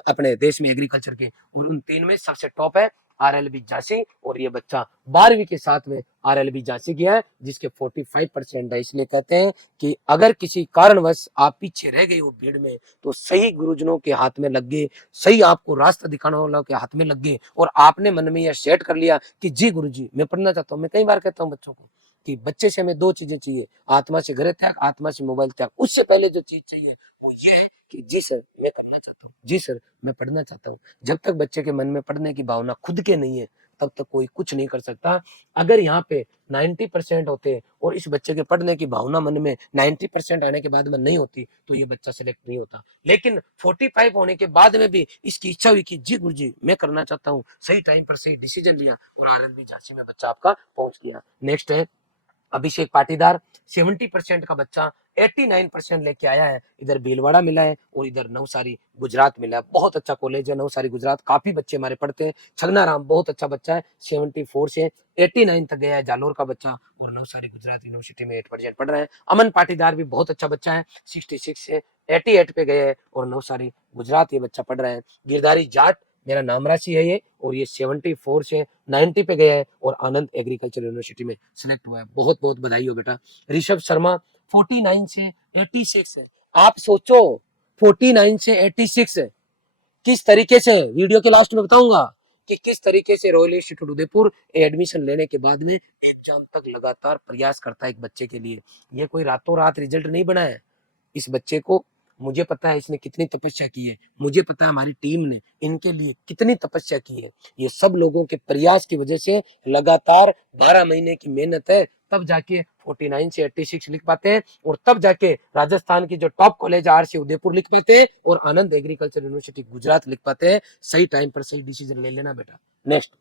अपने देश में एग्रीकल्चर के, और उन 3 में सबसे टॉप है आरएलबी झांसी, और ये बच्चा 12वीं के साथ में आरएलबी झांसी गया है, जिसके 45% है। इसलिए कहते हैं कि अगर किसी कारणवश आप पीछे रह गए हो भीड़ में, तो सही गुरुजनों के हाथ में लग गए, सही आपको रास्ता दिखाने वालों के हाथ में लग गए, और आपने मन में यह सेट कर लिया कि जी गुरुजी मैं पढ़ना चाहता हूँ। मैं कई बार कहता हूँ बच्चों को कि बच्चे से हमें 2 चीजें चाहिए, आत्मा से घर त्याग, आत्मा से मोबाइल त्याग। उससे पहले जो चीज चाहिए वो ये है कि जी सर मैं करना चाहता हूँ, जी सर मैं पढ़ना चाहता हूँ। जब तक बच्चे के मन में पढ़ने की भावना खुद के नहीं है, तब तक कोई कुछ नहीं कर सकता। अगर यहाँ पे 90% होते और इस बच्चे के पढ़ने की भावना मन में 90% आने के बाद में नहीं होती, तो ये बच्चा सिलेक्ट नहीं होता। लेकिन 45 होने के बाद में भी इसकी इच्छा हुई कि जी गुरुजी मैं करना चाहता हूँ, सही टाइम पर सही डिसीजन लिया, और आरएलबी झांसी में बच्चा आपका पहुंच गया। नेक्स्ट है अभिषेक पाटीदार, 70% का बच्चा 89% लेके आया है। इधर भीलवाड़ा मिला है, और इधर नवसारी गुजरात मिला है। बहुत अच्छा कॉलेज है नवसारी गुजरात, काफी बच्चे हमारे पढ़ते हैं। छगनाराम बहुत अच्छा बच्चा है, 74 से 89 तक गया है, जालोर का बच्चा, और नवसारी गुजरात यूनिवर्सिटी में 8% पढ़ रहा है। अमन पाटीदार भी बहुत अच्छा बच्चा है, 66 से 88 पे गए हैं, और नवसारी गुजरात ये बच्चा पढ़ रहा है। गिरधारी जाट मेरा नाम राशि है ये, और ये 74 से 90 पे गया है, और आनंद एग्रीकल्चर यूनिवर्सिटी में सिलेक्ट हुआ है। बहुत बहुत बधाई हो बेटा। ऋषभ शर्मा 49 से 86 है, आप सोचो 49 से 86 है। किस तरीके से, वीडियो के लास्ट में बताऊंगा कि किस तरीके से रॉयल इंस्टीट्यूट उदयपुर एडमिशन लेने के बाद में एग्जाम तक लगातार प्रयास करता है एक बच्चे के लिए। ये कोई रातों रात रिजल्ट नहीं बना है इस बच्चे को। मुझे पता है इसने कितनी तपस्या की है, मुझे पता है हमारी टीम ने इनके लिए कितनी तपस्या की है। ये सब लोगों के प्रयास की वजह से लगातार 12 महीने की मेहनत है, तब जाके 49 से 86 लिख पाते हैं, और तब जाके राजस्थान की जो टॉप कॉलेज आरसी उदयपुर लिख पाते हैं, और आनंद एग्रीकल्चर यूनिवर्सिटी गुजरात लिख पाते हैं। सही टाइम पर सही डिसीजन ले लेना बेटा। नेक्स्ट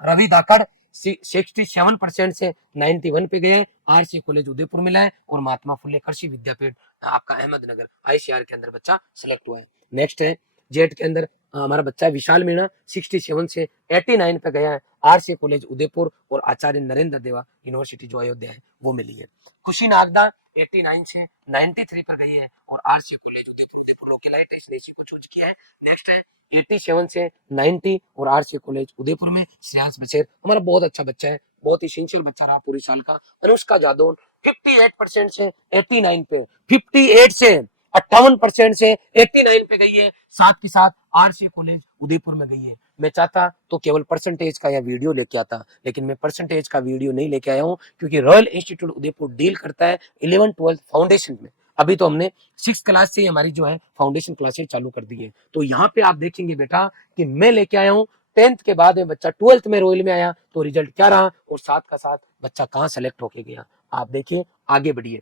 रवि धाकड़ 67% से 91 पे गया है। आरसी कॉलेज उदयपुर मिला है और महात्मा फुले कृषि विद्यापीठ आपका अहमदनगर आईसीआर के अंदर बच्चा सिलेक्ट हुआ है। नेक्स्ट है जेट के अंदर हमारा बच्चा विशाल मीणा 67 से 89 पे गया है। आरसी कॉलेज उदयपुर और आचार्य नरेंद्र देवा यूनिवर्सिटी जो अयोध्या है वो मिली है। खुशी नागदा 89 से 93 पर गई है और आरसी कॉलेज उदयपुर लोकेलाइट है इसलिए इसी को चूज किया है। नेक्स्ट है 87 से 90 और आरसी कॉलेज उदयपुर में श्रेयांश बचेर हमारा बहुत अच्छा बच्चा है, बहुत ही सिंसियर बच्चा रहा पूरी साल का। अनुष्का जादौन 58% से 89 पे, 58 से 58% से 89 पे गई है। साथ के साथ आरसी कॉलेज उदयपुर में गई है। मैं चाहता तो केवल परसेंटेज का यह वीडियो लेके आता, लेकिन मैं परसेंटेज का वीडियो नहीं लेके आया हूँ क्योंकि रॉयल इंस्टीट्यूट उदयपुर डील करता है 11 12 फाउंडेशन में। अभी तो हमने 6 क्लास से हमारी जो है फाउंडेशन क्लासेस चालू कर दी है। तो यहाँ पे आप देखेंगे बेटा कि मैं लेके आया हूँ 10th के बाद में बच्चा 12th में रॉयल में आया तो रिजल्ट क्या रहा और साथ का साथ बच्चा कहाँ सेलेक्ट होके गया। आप देखिए आगे बढ़िए।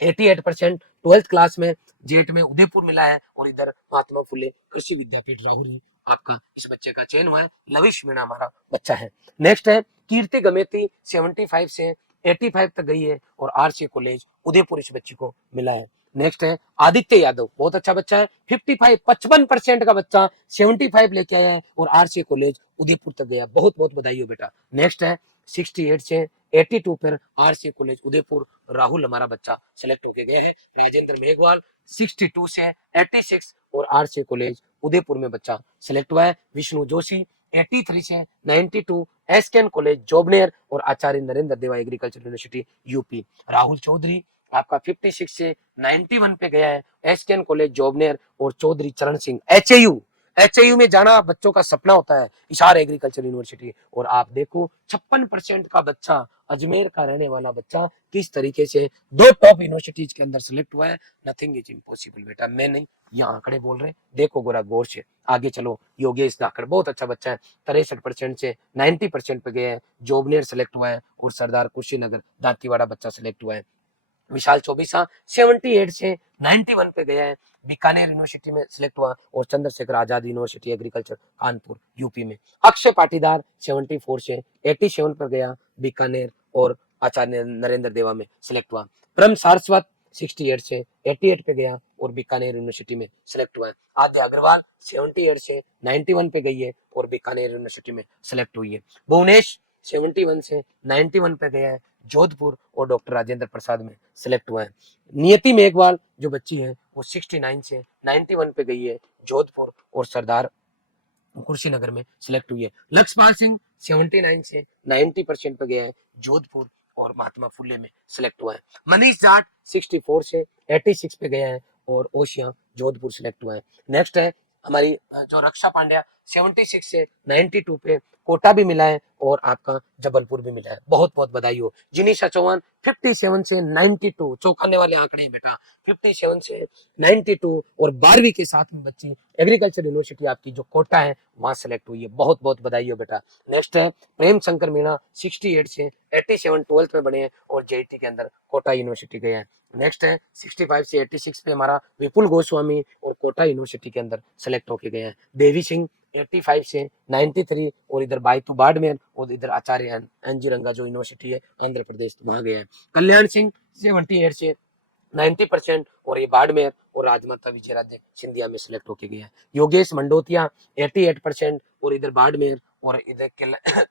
88% 12th क्लास में जेट में उदयपुर मिला है और इधर महात्मा फुले कृषि विद्यापीठ राहुल आपका इस बच्चे का चयन हुआ है। लविश मीणा हमारा बच्चा है। नेक्स्ट है कीर्ति गमेती 75 से 85 तक गई है और आरसी कॉलेज उदयपुर इस बच्ची को मिला है। नेक्स्ट है आदित्य यादव बहुत अच्छा बच्चा है 55% का बच्चा 75 लेके आया है और आरसी कॉलेज उदयपुर तक गया। बहुत बहुत बधाई हो बेटा। नेक्स्ट है 68 से 82 पर आरसी कॉलेज उदयपुर राहुल हमारा बच्चा सेलेक्ट होके गया है। राजेंद्र मेघवाल 62 से 86 और आरसी कॉलेज उदयपुर में बच्चा सेलेक्ट हुआ है। विष्णु जोशी 83 से 92 एसकेएन कॉलेज जोबनेर और Acharya Narendra Deva agriculture university UP. Rahul Chaudhary आपका 56 से 91 पे गया है एसकेएन कॉलेज जोबनेर और चौधरी चरण सिंह एचएयू में जाना बच्चों का सपना होता है इशार एग्रीकल्चर यूनिवर्सिटी। और आप देखो 56% का बच्चा अजमेर का रहने वाला बच्चा किस तरीके से 2 टॉप यूनिवर्सिटीज के अंदर सिलेक्ट हुआ है। नथिंग इज इम्पॉसिबल बेटा, मैं नहीं ये आंकड़े बोल रहे। देखो गोरा गौर से आगे चलो। योगेश धाकड़ बहुत अच्छा बच्चा है 63% से 90% पे गया है जोबनेर सेलेक्ट हुआ है और सरदार कुशीनगर दांतीवाड़ा बच्चा सेलेक्ट हुआ है। विशाल चौबीसा 78 से 91 पे गया है बीकानेर यूनिवर्सिटी में सिलेक्ट हुआ और Chandrashekhar Azad university agriculture Kanpur UP में। अक्षय पाटीदार 74 से 87 पर गया बीकानेर और आचार्य नरेंद्र देवा में सिलेक्ट हुआ। ब्रह्म सारस्वत 68 से 88 पे गया और बीकानेर यूनिवर्सिटी में सिलेक्ट हुआ है। आद्या अग्रवाल 78 से 91 पे गई है और बीकानेर यूनिवर्सिटी में सिलेक्ट हुई है। भुवनेश 71 से 91 पे गया है जोधपुर और डॉक्टर राजेंद्र प्रसाद में सिलेक्ट हुआ है। नियति मेघवाल जो बच्ची है वो 69 से 91 पे गई है जोधपुर और सरदार कुशीनगर में सिलेक्ट हुई है। लक्ष्यपाल सिंह 79 से 90% पे गया है जोधपुर और महात्मा फुले में सिलेक्ट हुआ है। मनीष जाट 64 से 86 पे गया है और ओशिया जोधपुर सिलेक्ट हुआ है। नेक्स्ट है हमारी जो रक्षा पांड्या 76 से 92 पे कोटा भी मिला है और आपका जबलपुर भी मिला है। बहुत बहुत बधाई हो। जिनीशा चौहान 57 से 92 चौंकाने वाले आंकड़े बेटा 57 से 92 और 12वीं के साथ में बच्ची एग्रीकल्चर यूनिवर्सिटी आपकी जो कोटा है वहां सेलेक्ट हुई है। बहुत बहुत बधाई हो बेटा। नेक्स्ट है प्रेम शंकर मीणा 68 से 87 12th में बने हैं और जेईटी के अंदर कोटा यूनिवर्सिटी गए हैं। नेक्स्ट है 65 से 86 पे हमारा विपुल गोस्वामी और कोटा यूनिवर्सिटी के अंदर सेलेक्ट होके गए हैं। देवी सिंह 85 से 93 और इधर बायतू बाड़मेर और इधर आचार्य एनजी रंगा जो यूनिवर्सिटी है आंध्र प्रदेश वहां गया है। कल्याण सिंह 78 से 90% और ये बाड़मेर और राजमाता विजयराजे सिंधिया में सिलेक्ट होके गया है। योगेश मंडोतिया 88% और इधर बाड़मेर और इधर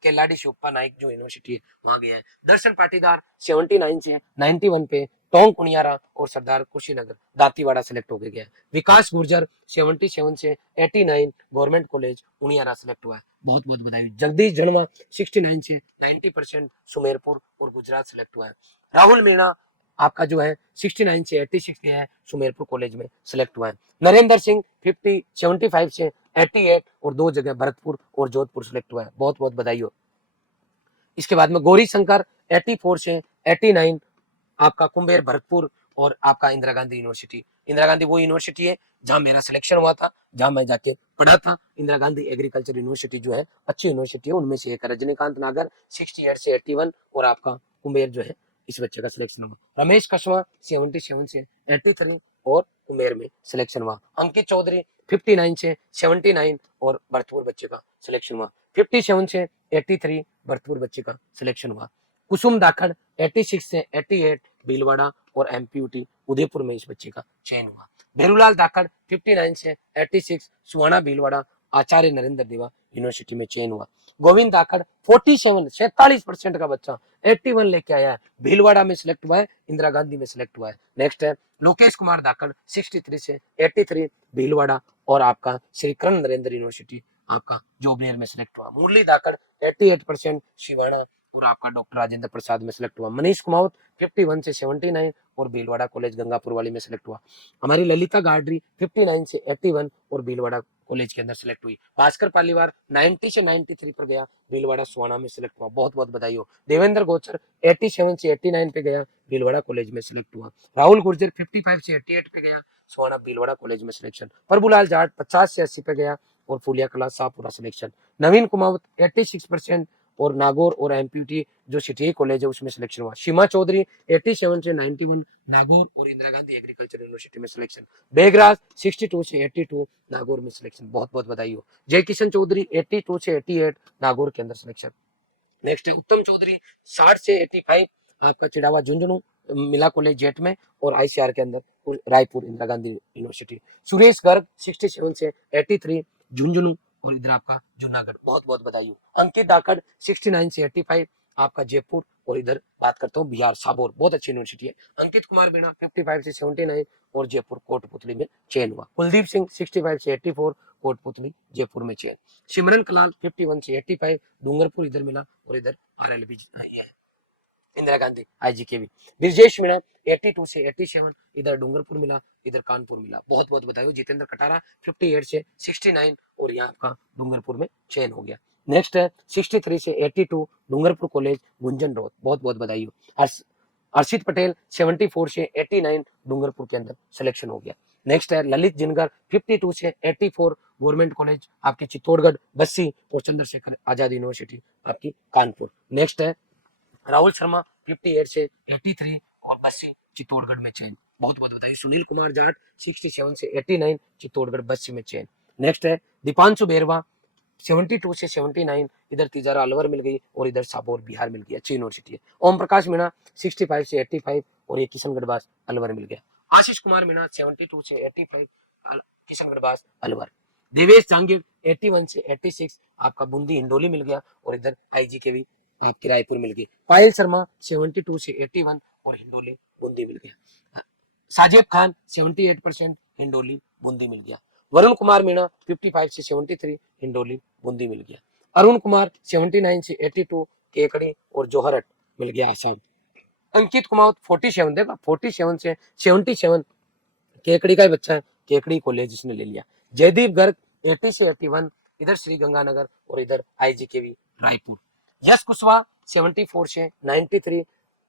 केलाडी शिवप्पा नाइक जो यूनिवर्सिटी है वहां गया है। दर्शन पाटीदार 79 से 91 पे टोंग कुनियारा और सरदार कुशीनगर दांतीवाड़ा सिलेक्ट होके गया है। विकास गुर्जर 77 से 89 गवर्नमेंट कॉलेज उनियारा सिलेक्ट हुआ है। बहुत बहुत बधाई। जगदीश जड़वा 69 से 90% सुमेरपुर और गुजरात सिलेक्ट हुआ है। राहुल मीणा आपका जो है 69 से 86 के है सुमेरपुर कॉलेज में सिलेक्ट हुआ है। नरेंद्र सिंह 75 से 88 और 2 जगह भरतपुर और जोधपुर सिलेक्ट हुआ है। बहुत बहुत बधाई हो। इसके बाद में गौरी शंकर 84 से 89 आपका कुंभेर भरतपुर और आपका इंदिरा गांधी यूनिवर्सिटी। इंदिरा गांधी वो यूनिवर्सिटी है जहां मेरा सिलेक्शन हुआ था, जहां मैं जाके पढ़ा था। इंदिरा गांधी एग्रीकल्चर यूनिवर्सिटी जो है अच्छी यूनिवर्सिटी है उनमें से एक। रजनीकांत नागर 68 से 81 और आपका कुंभेर जो है इस बच्चे का सिलेक्शन हुआ। रमेश कशवा 77 से 83 और कुमेर में सिलेक्शन हुआ। अंकित चौधरी 59 से 79 और भरतपुर बच्चे का सिलेक्शन हुआ। 57 से 83 भरतपुर बच्चे का सिलेक्शन हुआ। कुसुम दाखड़ 86 से 88 भीलवाड़ा और एमपीयूटी उदयपुर में इस बच्चे का चयन हुआ। भेरूलाल दाखड़ 59 से 86 सुहाना भीलवाड़ा आचार्य नरेंद्र देवा यूनिवर्सिटी में चयन हुआ। गोविंद दाखड़ 47% का बच्चा 81 लेके आया है, भीलवाड़ा में सिलेक्ट हुआ है, इंदिरा गांधी में सिलेक्ट हुआ है। नेक्स्ट है लोकेश कुमार दाखड़ 63 से 83 भीलवाड़ा और आपका श्री कृष्ण नरेंद्र यूनिवर्सिटी आपका जोबनेर में सिलेक्ट हुआ। मुरली दाखड़ 88% शिवाना और आपका डॉक्टर राजेंद्र प्रसाद में सिलेक्ट हुआ। मनीष कुमावत 51 से 79 और भीलवाड़ा कॉलेज गंगापुर वाली में सिलेक्ट हुआ। हमारी ललिता गाडरी 59 से 81 और भीलवाड़ा कॉलेज के अंदर सिलेक्ट हुई। भास्कर पालीवार 90 से 93 पर गया, भीलवाड़ा सुहाना में सिलेक्ट हुआ, बहुत बहुत बधाई हो। देवेंद्र गोचर 87 से 89 पे गया, भीलवाड़ा कॉलेज में सिलेक्ट हुआ। राहुल गुर्जर 55 से 88 पे गया, सुहाना भीलवाड़ा कॉलेज में सिलेक्शन। प्रभुलाल जाट 50 से 80 पे गया और फुलिया कला शाहपुरा सिलेक्शन। नवीन कुमावत 86% और नागौर और एमपीटी जो सिटी कॉलेज है उसमें सिलेक्शन हुआ। सीमा चौधरी 87 से 91 नागौर और इंदिरा गांधी एग्रीकल्चर यूनिवर्सिटी में सिलेक्शन। बेगराज 62 से 82 नागौर में सिलेक्शन, बहुत बहुत बधाई हो। जय किशन चौधरी 82 से 88 नागौर के अंदर सिलेक्शन। नेक्स्ट है उत्तम चौधरी 60 से 85 आपका चिड़ावा झुंझुनू मिला कॉलेज जेट में और आईसीआर के अंदर रायपुर इंदिरा गांधी यूनिवर्सिटी। सुरेश गर्ग 67 से 83 झुंझुनू और इधर आपका जूनागढ़, बहुत बहुत बधाई हो। अंकित दाकड़ 69 से 85 आपका जयपुर और इधर बात करता हूँ बिहार साबोर, बहुत अच्छी यूनिवर्सिटी है। अंकित कुमार मीणा 55 से 79 और जयपुर कोटपुतली में चयन हुआ। कुलदीप सिंह 65 से 84 कोटपुतली जयपुर में चयन। सिमरन कलाल 51 से 85 डूंगरपुर इधर मिला और इधर आरएलबी है इंदिरा गांधी आईजीकेवी। ब्रिजेश मीणा 82 से 87 इधर डूंगरपुर मिला, इधर कानपुर मिला, बहुत बहुत बधाई हो। जितेंद्र कटारा 58 से 69 और यहाँ आपका डूंगरपुर में चयन हो गया। नेक्स्ट है 63 से 82 डूंगरपुर कॉलेज गुंजन रोड, बहुत बहुत बधाई हो। अर्षित पटेल 74 से 89 डूंगरपुर के अंदर सिलेक्शन हो गया। नेक्स्ट है ललित जिनगर 52 से 84 गवर्नमेंट कॉलेज आपके चित्तौड़गढ़ बस्सी और चंद्रशेखर आजाद यूनिवर्सिटी आपकी कानपुर। नेक्स्ट है राहुल शर्मा 58 से 83 और बस्सी चित्तौड़गढ़ में चयन, बहुत बहुत बधाई। सुनील कुमार जाट 67 से 89 चित्तौड़गढ़ बस्सी में चयन। नेक्स्ट है दीपांशु बेरवा 72 से 79 इधर तिजारा अलवर मिल गई और इधर साबोर बिहार मिल गई, अच्छी यूनिवर्सिटी है। ओम प्रकाश मीणा 65 से 85 और ये किशनगढ़ बास अलवर मिल गया। आशीष कुमार मीणा 72 से 85 किशनगढ़ बास अलवर। देवेश जांगीर 81 से 86 आपका बूंदी हिंडोली मिल गया और इधर आईजीकेवी आपकी रायपुर मिल गई। पायल शर्मा 72 से 81 और हिंडोली बूंदी मिल गया। साजिब खान 78% हिंडोली बूंदी मिल गया। वरुण कुमार मीणा 55 से 73 हिंडोली बूंदी मिल गया। अरुण कुमार 79 से 82 केकड़ी और जोहरट मिल गया आसाम। अंकित कुमार 47 देखा 47 से 77 केकड़ी का ही बच्चा है, केकड़ी कॉलेज इसने ले लिया। जयदीप गर्ग 80 से 81 इधर श्री गंगानगर और इधर आईजीकेवी रायपुर। यश कुशवाहा 74 से 93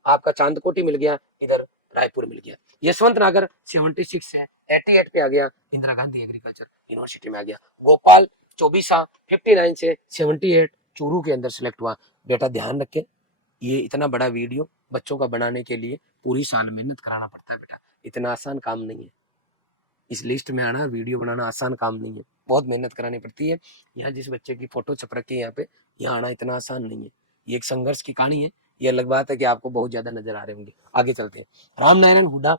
आपका चांदकोटी मिल गया, इधर रायपुर मिल गया। यशवंत नागर 76 से 88 पे आ गया, इंदिरा गांधी एग्रीकल्चर यूनिवर्सिटी में आ गया। गोपाल चौबीसा 59 से 78 चूरू के अंदर सिलेक्ट हुआ। बेटा ध्यान रखे, ये इतना बड़ा वीडियो बच्चों का बनाने के लिए पूरी साल मेहनत कराना पड़ता है बेटा, इतना आसान काम नहीं है। इस लिस्ट में आना वीडियो बनाना आसान काम नहीं है, बहुत मेहनत करानी पड़ती है। यहाँ जिस बच्चे की फोटो छप रखी है यहाँ पे, यहाँ आना इतना आसान नहीं है, ये एक संघर्ष की कहानी है। ये अलग बात है कि आपको बहुत ज्यादा नजर आ रहे होंगे। आगे चलते हैं। राम नारायण हुड्डा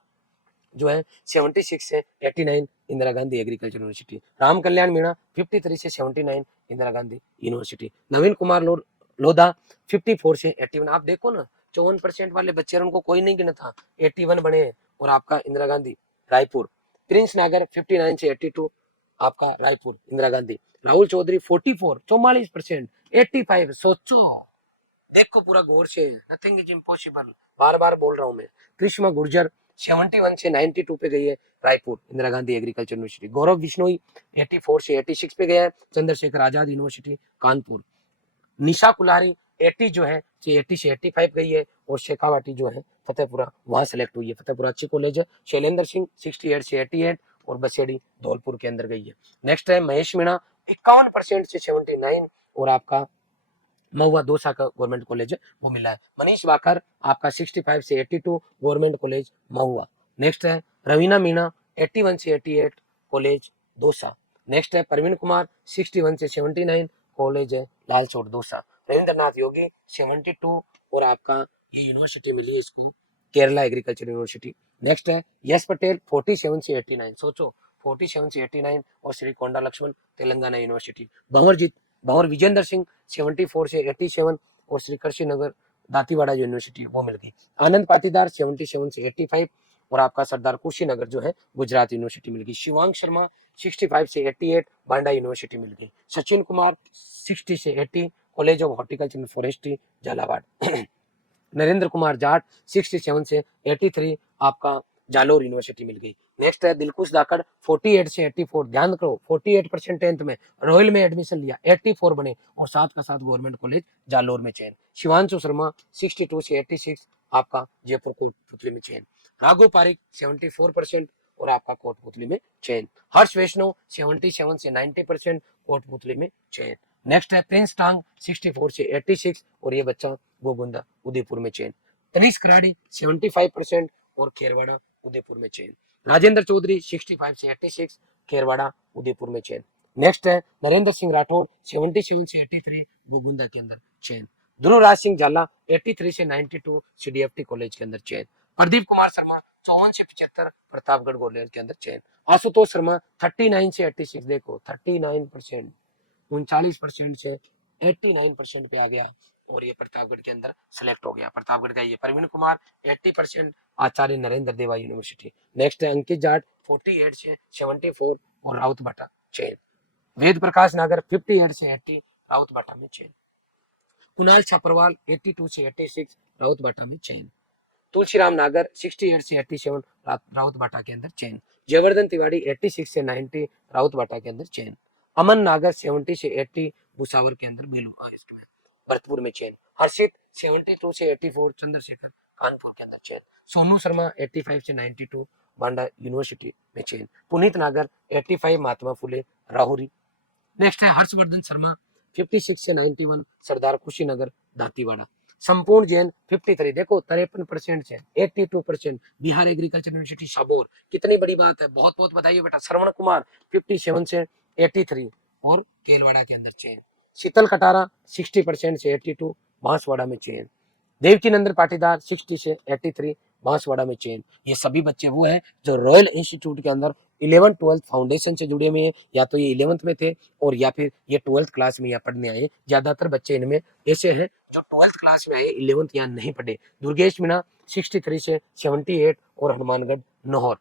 जो है 76 से 89 इंदिरा गांधी एग्रीकल्चर यूनिवर्सिटी। राम कल्याण मीणा 53 से 79 इंदिरा गांधी यूनिवर्सिटी। नवीन कुमार लोधा 54 से 81। आप देखो ना 54% वाले बच्चे उनको कोई नहीं गिना था, 81 बने हैं और आपका इंदिरा गांधी रायपुर। प्रिंस नागर 59 से 82 आपका रायपुर इंदिरा गांधी। राहुल चौधरी 44% 85। सोचो देखो पूरा गौर से, नथिंग इज इम्पॉसिबल, बार बार बोल रहा हूं मैं। कृष्णा गुर्जर 71 से 92 पे गई है रायपुर इंदिरा गांधी एग्रीकल्चर यूनिवर्सिटी। गौरव बिश्नोई 84 से 86 पे गया है चंद्रशेखर आजाद यूनिवर्सिटी कानपुर। निशा कुलारी 80 जो है 80 से 85 गई है और शेखावाटी जो है फतेहपुरा वहां सेलेक्ट हुई है, फतेहपुरा अच्छी कॉलेज है। शैलेंद्र सिंह 68 से 88 और बसेड़ी धौलपुर के अंदर गई है। नेक्स्ट है महेश मीणा 51% से 79 और आपका महुआ दौसा का गवर्नमेंट कॉलेज है वो मिला है। मनीष वाकर आपका 65 से 82 गवर्नमेंट कॉलेज महुआ। नेक्स्ट है रवीना मीणा 81 से 88 कॉलेज दौसा। नेक्स्ट है परवीन कुमार 61 से 79 कॉलेज है लालसोट दौसा। रविंद्रनाथ योगी 72 और आपका ये यूनिवर्सिटी मिली है इसको केरला एग्रीकल्चर यूनिवर्सिटी। नेक्स्ट है यश पटेल 47 से 89, सोचो 47 से 89, और श्री कोंडा लक्ष्मण तेलंगाना यूनिवर्सिटी। भंवर विजेंद्र सिंह 74 से 87 और श्री कृषि नगर दातीवाड़ा यूनिवर्सिटी वो मिल गई। आनंद पाटीदार 77 से 85 और आपका सरदार कुशीनगर जो है गुजरात यूनिवर्सिटी मिल गई। शिवांग शर्मा 65 से 88 बांडा यूनिवर्सिटी मिल गई। सचिन कुमार 60 से 80 college of horticulture and forestry Jhalawar. Narendra Kumar Jat 67 से 83 आपका जालोर यूनिवर्सिटी मिल गई। नेक्स्ट है दिलकुश दाकड़ 48 से 84, ध्यान करो 48% टेंथ में रॉयल में एडमिशन लिया, 84 बने और साथ का साथ गवर्नमेंट कॉलेज जालोर में चयन। शिवांशु शर्मा 62 से 86 आपका जयपुर कोटपुतली में चयन। राघु पारिक 74% और आपका कोटपुतली में चयन। हर्ष वैष्णव 77 से 90% कोटपुतली में चयन। नेक्स्ट है प्रिंस टांग 64 से 86 और ये बच्चा गोगुंदा उदयपुर में चयन। तनीष कराड़ी 75% और खेरवाड़ा उदयपुर में चयन। राजेंद्र चौधरी 65 से 86 खेरवाड़ा उदयपुर में चयन। नेक्स्ट है नरेंद्र सिंह राठौर 77 से 83 गोगुंदा के अंदर चयन। ध्रुवराज सिंह झाला 83 से 92 सीडीएफटी कॉलेज के अंदर चयन। प्रदीप कुमार शर्मा 54 से 75 प्रतापगढ़ ग्वालियर के अंदर चयन। आशुतोष शर्मा 39 से 86, देखो 39%, 39% से 89% पे आ गया और ये प्रतापगढ़ के अंदर सिलेक्ट हो गया। प्रतापगढ़ का ये प्रवीण कुमार 80%, आचार्य नरेंद्र देवा यूनिवर्सिटी। नेक्स्ट है अंकित जाट 48 से 74 और राउत भाटा चयन। वेद प्रकाश नागर 58 से 80 राउत भाटा में चयन। कुणाल छापरवाल 82 से 86 राउत भाटा में चयन। तुलसीराम नागर 68 से 87 राउत भाटा के अंदर चयन। जयवर्धन तिवारी 86 से 90 राउत भाटा के अंदर चयन। अमन नागर 70 से 80 भुसावर के अंदर भरतपुर में चयन। हर्षित 72 से 84 चंद्रशेखर कानपुर के अंदर चयन। सोनू शर्मा 85 से 92 बांडा यूनिवर्सिटी में चयन। पुनीत नागर 85 महात्मा फुले राहुरी। नेक्स्ट है हर्षवर्धन शर्मा 56 से 91 सरदार कुशीनगर दातीवाड़ा। संपूर्ण जैन 53, देखो 53% से 82%, बिहार एग्रीकल्चर यूनिवर्सिटी सबोर। कितनी बड़ी बात है, बहुत बहुत बधाई बेटा। श्रवण कुमार 57 से 83 और केलवाड़ा के अंदर चयन। शीतल कटारा 60% से 82 बांसवाड़ा में चयन। देवकी नंदन पाटीदार 60 से 83 बांसवाड़ा में चयन। ये सभी बच्चे वो हैं जो रॉयल इंस्टीट्यूट के अंदर 11th 12th फाउंडेशन से जुड़े हुए हैं, या तो ये 11th में थे और या फिर ये 12th क्लास में यहाँ पढ़ने आए। ज्यादातर बच्चे इनमें ऐसे हैं जो 12th क्लास में आए, 11th यहाँ नहीं पढ़े। दुर्गेश मीणा 63 से 78 और हनुमानगढ़ नौहर।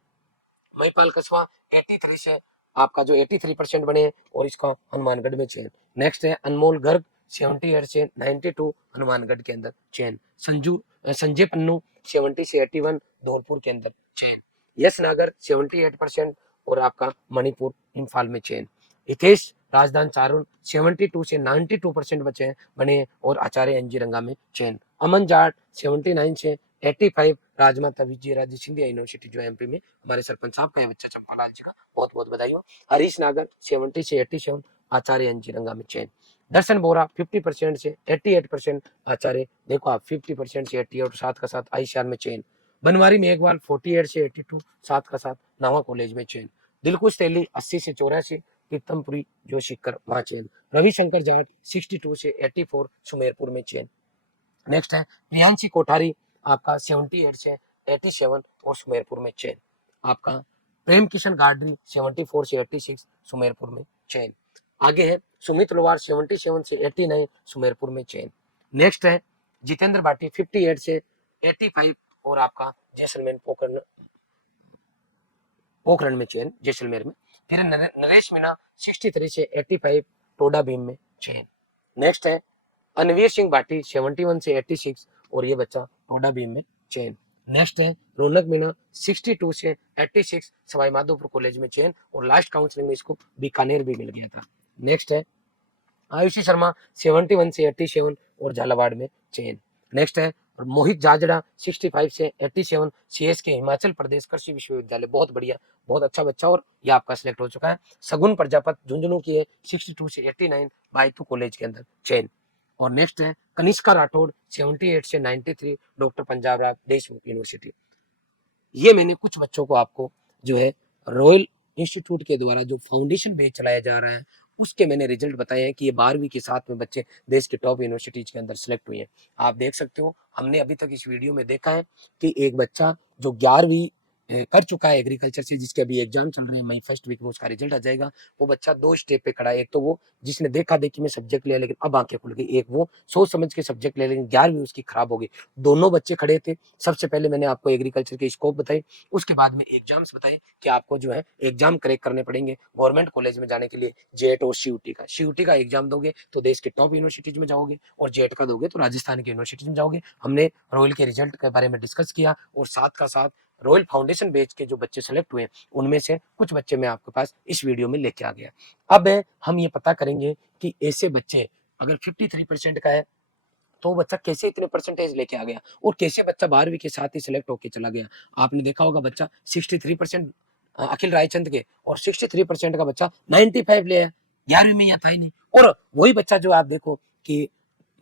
महिपाल कस्बा 83 से आपका जो 83% बने और इसका हनुमानगढ़ में चयन। नेक्स्ट है अनमोल गर्ग 78 से 92 हनुमानगढ़ के अंदर चयन। संजय पन्नू 70 से 81 धौलपुर के अंदर चयन। यश नागर 78% और आपका मणिपुर इम्फाल में चयन। हितेश राजदान चारुण 72 से 92% बचे बने और आचार्य एनजी रंगा में चयन। अमन जाट 79 से 85 राजमाता विजयराजे सिंधिया यूनिवर्सिटी जो एमपी में हमारे सरपंच साहब का बच्चा चंपालाल जी का बहुत बहुत बधाई हो। हरीश नागर 70 से 87 आचार्य एनजी रंगा में चयन। दर्शन बोरा 50% से 88% आचार्य, देखो आप 50% से 88 और साथ का साथ आईसीआर में चयन। बनवारी मेघवाल 48 से 82 साथ का साथ नावा कॉलेज में चयन। दिलकुश तेली 80 से 84 पीतमपुरी जो शिक्कर वहां चयन। रविशंकर जाट 62 से 84 सुमेरपुर में चयन। नेक्स्ट है प्रियांशी कोठारी आपका 78 से 87 और सुमेरपुर में चयन। आपका प्रेम किशन गार्डरी 74 से 86 सुमेरपुर में चयन। आगे है सुमित लोवार 77 से 89 सुमेरपुर में चयन। नेक्स्ट है जितेंद्र भाटी 58 से 85 और आपका जैसलमेर पोखरण में चयन जैसलमेर में। फिर नरेश मीणा 63 से 85 टोडा भीम में चयन। नेक्स्ट है अनवीर सिंह भाटी 71 से 86 और ये बच्चा टोडा भीम में चयन। नेक्स्ट है रौनक मीणा 62 से 86 सवाई माधोपुर कॉलेज में चयन और लास्ट काउंसलिंग में इसको बीकानेर भी मिल गया था। नेक्स्ट है आयुषी शर्मा 71 से 87 और झालावाड़ में चयन। नेक्स्ट है मोहित जाजड़ा 65 से 87 सीएस के हिमाचल प्रदेश कृषि विश्वविद्यालय, बहुत बढ़िया, बहुत अच्छा बच्चा और ये आपका सिलेक्ट हो चुका है। सगुन प्रजापत झुंझुनू की है 62 से 89 बायतू कॉलेज के अंदर चयन। और नेक्स्ट है कनिष्का राठौड़ 78 से 93 डॉक्टर पंजाब राव देशमुख यूनिवर्सिटी। ये मैंने कुछ बच्चों को आपको जो है रॉयल इंस्टीट्यूट के द्वारा जो फाउंडेशन बेच चलाया जा रहा है उसके मैंने रिजल्ट बताए हैं कि ये 12वीं के साथ में बच्चे देश के टॉप यूनिवर्सिटीज के अंदर सेलेक्ट हुए हैं। आप देख सकते हो, हमने अभी तक इस वीडियो में देखा है कि एक बच्चा जो 11वीं कर चुका है एग्रीकल्चर से, जिसके अभी एग्जाम चल रहे हैं, मई फर्स्ट वीक में उसका रिजल्ट आ जाएगा। वो बच्चा दो स्टेप पे खड़ा है। एक तो वो जिसने देखा देखी में सब्जेक्ट लिया लेकिन अब आंखें खुल गई, एक वो सोच समझ के सब्जेक्ट ले लेकिन 11वीं उसकी खराब हो गई। दोनों बच्चे खड़े थे। सबसे पहले मैंने आपको एग्रीकल्चर के स्कोप बताए, उसके बाद में एग्जाम्स बताए कि आपको जो है एग्जाम क्रैक करने पड़ेंगे गवर्नमेंट कॉलेज में जाने के लिए। जेट और सीयूटी का, सीयूटी का एग्जाम दोगे तो देश के टॉप यूनिवर्सिटीज में जाओगे, और जेट का दोगे तो राजस्थान की यूनिवर्सिटीज में जाओगे। हमने रॉयल के रिजल्ट के बारे में डिस्कस किया, और साथ का साथ रॉयल फाउंडेशन बैच के जो बच्चे सेलेक्ट हुए उनमें से कुछ बच्चे मैं आपके पास इस वीडियो में लेके आ गया। अब हम ये पता करेंगे कि ऐसे बच्चे अगर 53% का है तो बच्चा कैसे इतने परसेंटेज लेके आ गया, और कैसे बच्चा 12वीं के साथ ही सिलेक्ट होके चला गया। आपने देखा होगा बच्चा 63% अखिल रायचंद के, और 63% का बच्चा 95 ले आया। 11वीं में या था ही नहीं। और वही बच्चा जो आप देखो कि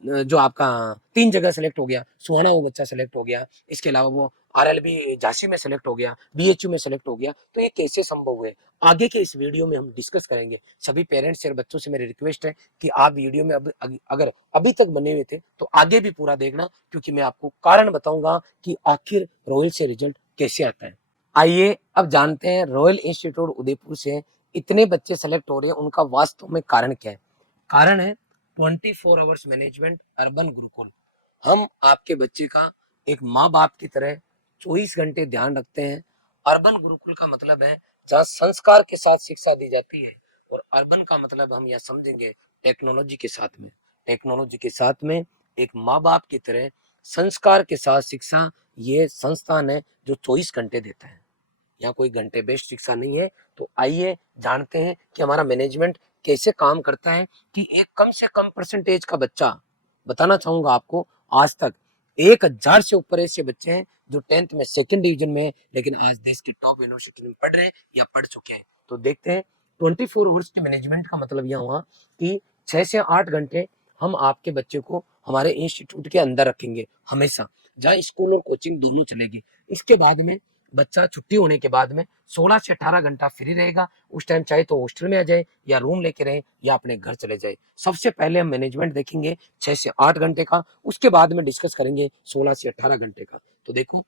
जो आपका 3 जगह सेलेक्ट हो गया, सुहाना वो बच्चा सेलेक्ट हो गया, इसके अलावा वो आरएलबी झांसी में सेलेक्ट हो गया, बीएचयू में सेलेक्ट हो गया। तो ये कैसे संभव हुए, आगे के इस वीडियो में हम डिस्कस करेंगे। सभी पेरेंट्स और बच्चों से मेरी रिक्वेस्ट है कि आप वीडियो में अगर अभी तक बने हुए थे तो आगे भी पूरा देखना, क्योंकि मैं आपको कारण बताऊंगा कि आखिर रॉयल से रिजल्ट कैसे आता है। आइए अब जानते हैं रॉयल इंस्टीट्यूट उदयपुर से इतने बच्चे सेलेक्ट हो रहे हैं, उनका वास्तव में कारण क्या है। कारण है 24 आवर्स मैनेजमेंट अर्बन गुरुकुल। हम आपके बच्चे का एक माँ बाप की तरह 24 घंटे ध्यान रखते हैं। अर्बन गुरुकुल का मतलब है जहाँ संस्कार के साथ शिक्षा दी जाती है, और अर्बन का मतलब हम यहाँ समझेंगे टेक्नोलॉजी के साथ में। टेक्नोलॉजी के साथ में एक माँ बाप की तरह संस्कार के साथ शिक्षा, ये संस्थान है जो 24 घंटे देता है। यहाँ कोई घंटे बेस्ड शिक्षा नहीं है। तो आइए जानते हैं कि हमारा मैनेजमेंट कैसे काम करता है, कि एक कम से कम परसेंटेज का बच्चा, बताना चाहूंगा आपको, आज तक 1000 से ऊपर ऐसे बच्चे हैं जो 10th में सेकंड डिवीजन में है, लेकिन आज देश की टॉप यूनिवर्सिटी में पढ़ रहे हैं या पढ़ चुके हैं। तो देखते हैं 24 आवर्स के मैनेजमेंट का मतलब यह हुआ कि 6 से 8 घंटे हम आपके बच्चे को हमारे इंस्टीट्यूट के अंदर रखेंगे हमेशा, जहाँ स्कूल और कोचिंग दोनों चलेगी। इसके बाद में बच्चा छुट्टी होने के बाद में 16 से 18 घंटा फ्री रहेगा। उस टाइम चाहे तो हॉस्टल में आ जाए, या रूम लेके रहे, या अपने घर चले जाए। सबसे पहले हम मैनेजमेंट देखेंगे 6 से 8 घंटे का, उसके बाद में डिस्कस करेंगे 16 से 18 घंटे का। तो देखो,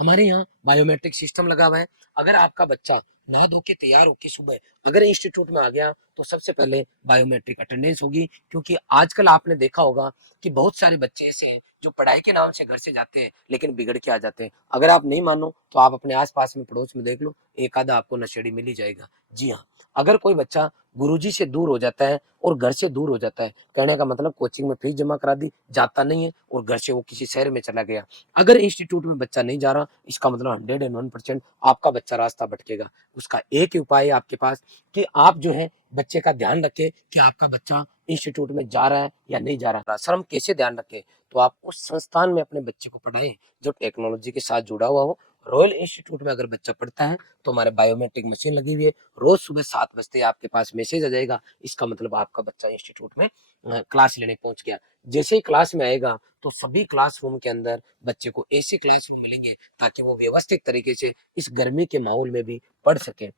हमारे यहाँ बायोमेट्रिक सिस्टम लगा हुआ है। अगर आपका बच्चा नहा धो के तैयार होके सुबह अगर इंस्टीट्यूट में आ गया तो सबसे पहले बायोमेट्रिक अटेंडेंस होगी, क्योंकि आजकल आपने देखा होगा कि बहुत सारे बच्चे ऐसे हैं जो पढ़ाई के नाम से घर से जाते हैं लेकिन बिगड़ के आ जाते हैं। अगर आप नहीं मानो तो आप अपने आसपास में पड़ोस में देख लो, एक आधा आपको नशेड़ी मिल ही जाएगा। जी हाँ, अगर कोई बच्चा गुरुजी से दूर हो जाता है और घर से दूर हो जाता है, कहने का मतलब कोचिंग में फीस जमा करा दी, जाता नहीं है, और घर से वो किसी शहर में चला गया, अगर इंस्टीट्यूट में बच्चा नहीं जा रहा, इसका मतलब 101% आपका बच्चा रास्ता भटकेगा। उसका एक ही उपाय है आपके पास कि आप जो है बच्चे का ध्यान रखें कि आपका बच्चा इंस्टीट्यूट में जा रहा है या नहीं जा रहा है। सर हम कैसे ध्यान रखें? तो आप उस संस्थान में अपने बच्चे को पढ़ाएं जो टेक्नोलॉजी के साथ जुड़ा हुआ हो। रॉयल इंस्टीट्यूट में अगर बच्चा पढ़ता है तो हमारे बायोमेट्रिक मशीन लगी हुई है, रोज सुबह 7 बजते आपके पास मैसेज आ जाएगा, इसका मतलब आपका बच्चा इंस्टीट्यूट में क्लास लेने पहुंच गया। जैसे ही क्लास में आएगा तो सभी क्लासरूम के अंदर बच्चे को ऐसे क्लासरूम मिलेंगे ताकि वो व्यवस्थित तरीके से इस गर्मी के माहौल में भी पढ़ सके।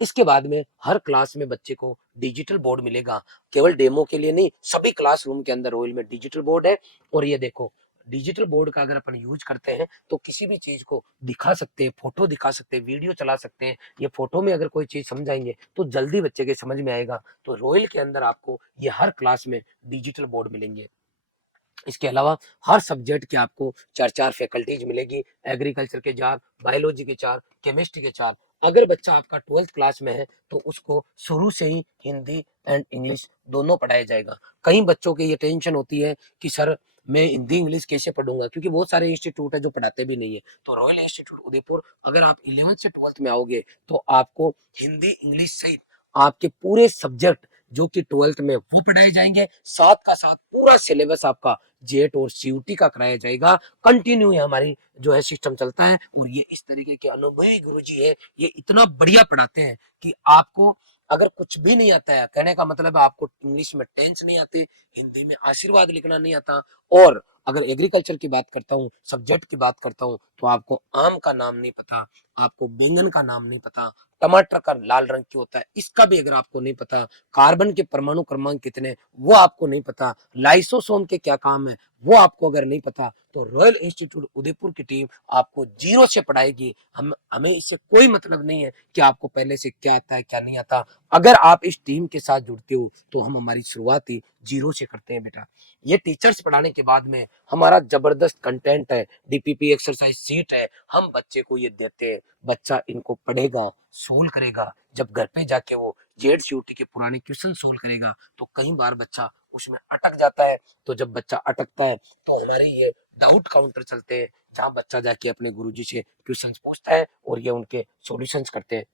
इसके बाद में हर क्लास में बच्चे को डिजिटल बोर्ड मिलेगा, केवल डेमो के लिए नहीं, सभी क्लासरूम के अंदर रॉयल में डिजिटल बोर्ड है। और ये देखो, डिजिटल बोर्ड का अगर अपन यूज करते हैं तो किसी भी चीज को दिखा सकते हैं, फोटो दिखा सकते हैं, वीडियो चला सकते हैं। ये फोटो में अगर कोई चीज समझाएंगे तो जल्दी बच्चे के समझ में आएगा। तो रॉयल के अंदर आपको ये हर क्लास में डिजिटल बोर्ड मिलेंगे। इसके अलावा हर सब्जेक्ट के आपको 4-4 फैकल्टीज मिलेगी, एग्रीकल्चर के 4, बायोलॉजी के 4, केमिस्ट्री के 4। अगर बच्चा आपका 12th क्लास में है तो उसको शुरू से ही हिंदी एंड इंग्लिश दोनों पढ़ाया जाएगा। कई बच्चों की ये टेंशन होती है कि सर मैं हिंदी इंग्लिश कैसे पढ़ूंगा, क्योंकि बहुत सारे इंस्टीट्यूट है जो पढ़ाते भी नहीं है। तो रॉयल इंस्टीट्यूट उदयपुर, अगर आप 11th से 12th में आओगे तो आपको हिंदी इंग्लिश सहित आपके पूरे सब्जेक्ट जो कि 12th में वो पढ़ाए जाएंगे, साथ का साथ पूरा सिलेबस आपका जेट और सीयूटी का कराया जाएगा। कंटिन्यू ये हमारी जो है सिस्टम चलता है, और ये इस तरीके के अनुभवी गुरुजी है, ये इतना बढ़िया पढ़ाते हैं कि आपको अगर कुछ भी नहीं आता है, कहने का मतलब है आपको इंग्लिश में टेंस नहीं आती, हिंदी में आशीर्वाद लिखना नहीं आता, और अगर एग्रीकल्चर की बात करता हूँ, सब्जेक्ट की बात करता हूँ, तो आपको आम का नाम नहीं पता, आपको बैंगन का नाम नहीं पता, टमाटर का लाल रंग क्यों होता है इसका भी अगर आपको नहीं पता, कार्बन के परमाणु क्रमांक कितने वो आपको नहीं पता, लाइसोसोम के क्या काम है वो आपको अगर नहीं पता, तो रॉयल इंस्टीट्यूट उदयपुर की टीम आपको जीरो से पढ़ाएगी। हमें इससे कोई मतलब नहीं है कि आपको पहले से क्या आता है क्या नहीं आता। अगर आप इस टीम के साथ जुड़ते हो तो हम हमारी शुरुआत ही जीरो से करते हैं बेटा। ये टीचर्स पढ़ाने के बाद में हमारा जबरदस्त कंटेंट है, डीपीपी एक्सरसाइज सीट है, हम बच्चे को ये देते हैं, बच्चा इनको पढ़ेगा, सोल्व करेगा, जब घर पे जाके वो जेड सीयूटी के पुराने क्वेश्चन सोल्व करेगा तो कई बार बच्चा उसमें अटक जाता है। तो जब बच्चा अटकता है तो हमारे ये डाउट काउंटर चलते हैं, जहां बच्चा जाके अपने गुरुजी से क्वेश्चंस पूछता है और ये उनके सॉल्यूशंस करते हैं।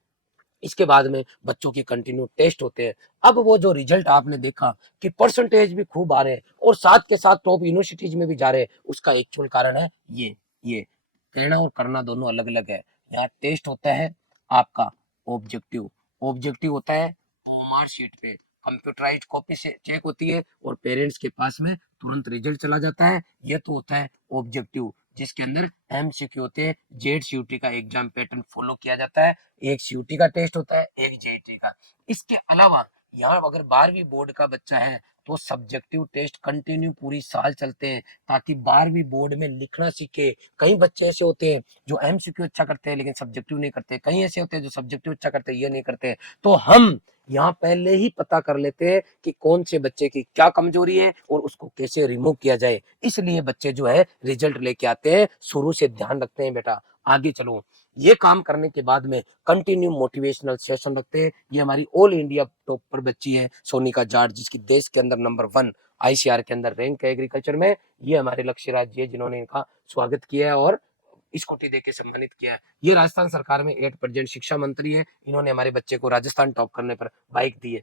इसके बाद में बच्चों की कंटिन्यू टेस्ट होते हैं। अब वो जो रिजल्ट आपने देखा कि परसेंटेज भी खूब आ रहे हैं और साथ के साथ टॉप यूनिवर्सिटीज में भी जा रहे हैं, उसका एक्चुअल कारण है ये कहना और करना दोनों अलग अलग है। यहाँ टेस्ट होता है आपका ऑब्जेक्टिव, ऑब्जेक्टिव होता है ओएमआर शीट पे, कंप्यूटराइज्ड कॉपी से चेक होती है और पेरेंट्स के पास में तुरंत रिजल्ट चला जाता है। ये तो होता है ऑब्जेक्टिव, जिसके अंदर एमसीक्यू होते हैं, जेड सीयूटी का एग्जाम पैटर्न फॉलो किया जाता है, एक सीयूटी का टेस्ट होता है, एक जेईटी का। इसके अलावा यहाँ अगर 12वीं बोर्ड का बच्चा है तो सब्जेक्टिव टेस्ट कंटिन्यू पूरी साल चलते हैं, ताकि 12वीं बोर्ड में लिखना सीखे। कई बच्चे ऐसे होते हैं जो एमसीक्यू अच्छा करते हैं लेकिन सब्जेक्टिव नहीं करते, कई ऐसे होते हैं जो सब्जेक्टिव अच्छा करते हैं ये नहीं करते। तो हम यहाँ पहले ही पता कर लेते हैं कि कौन से बच्चे की क्या कमजोरी है और उसको कैसे रिमूव किया जाए। इसलिए बच्चे जो है रिजल्ट लेके आते हैं, शुरू से ध्यान रखते हैं बेटा। आगे चलो, ये काम करने के बाद में कंटिन्यू मोटिवेशनल सेशन रखते हैं। ये हमारी ऑल इंडिया टॉप पर बच्ची है सोनिका जाट, जिसकी देश के अंदर नंबर 1 आईसीआर के अंदर रैंक है एग्रीकल्चर में। ये हमारे लक्ष्य राज जी है जिन्होंने इनका स्वागत किया है और स्कूटी देके सम्मानित किया है। ये राजस्थान सरकार में 8 शिक्षा मंत्री है, इन्होंने हमारे बच्चे को राजस्थान टॉप करने पर बाइक दी है।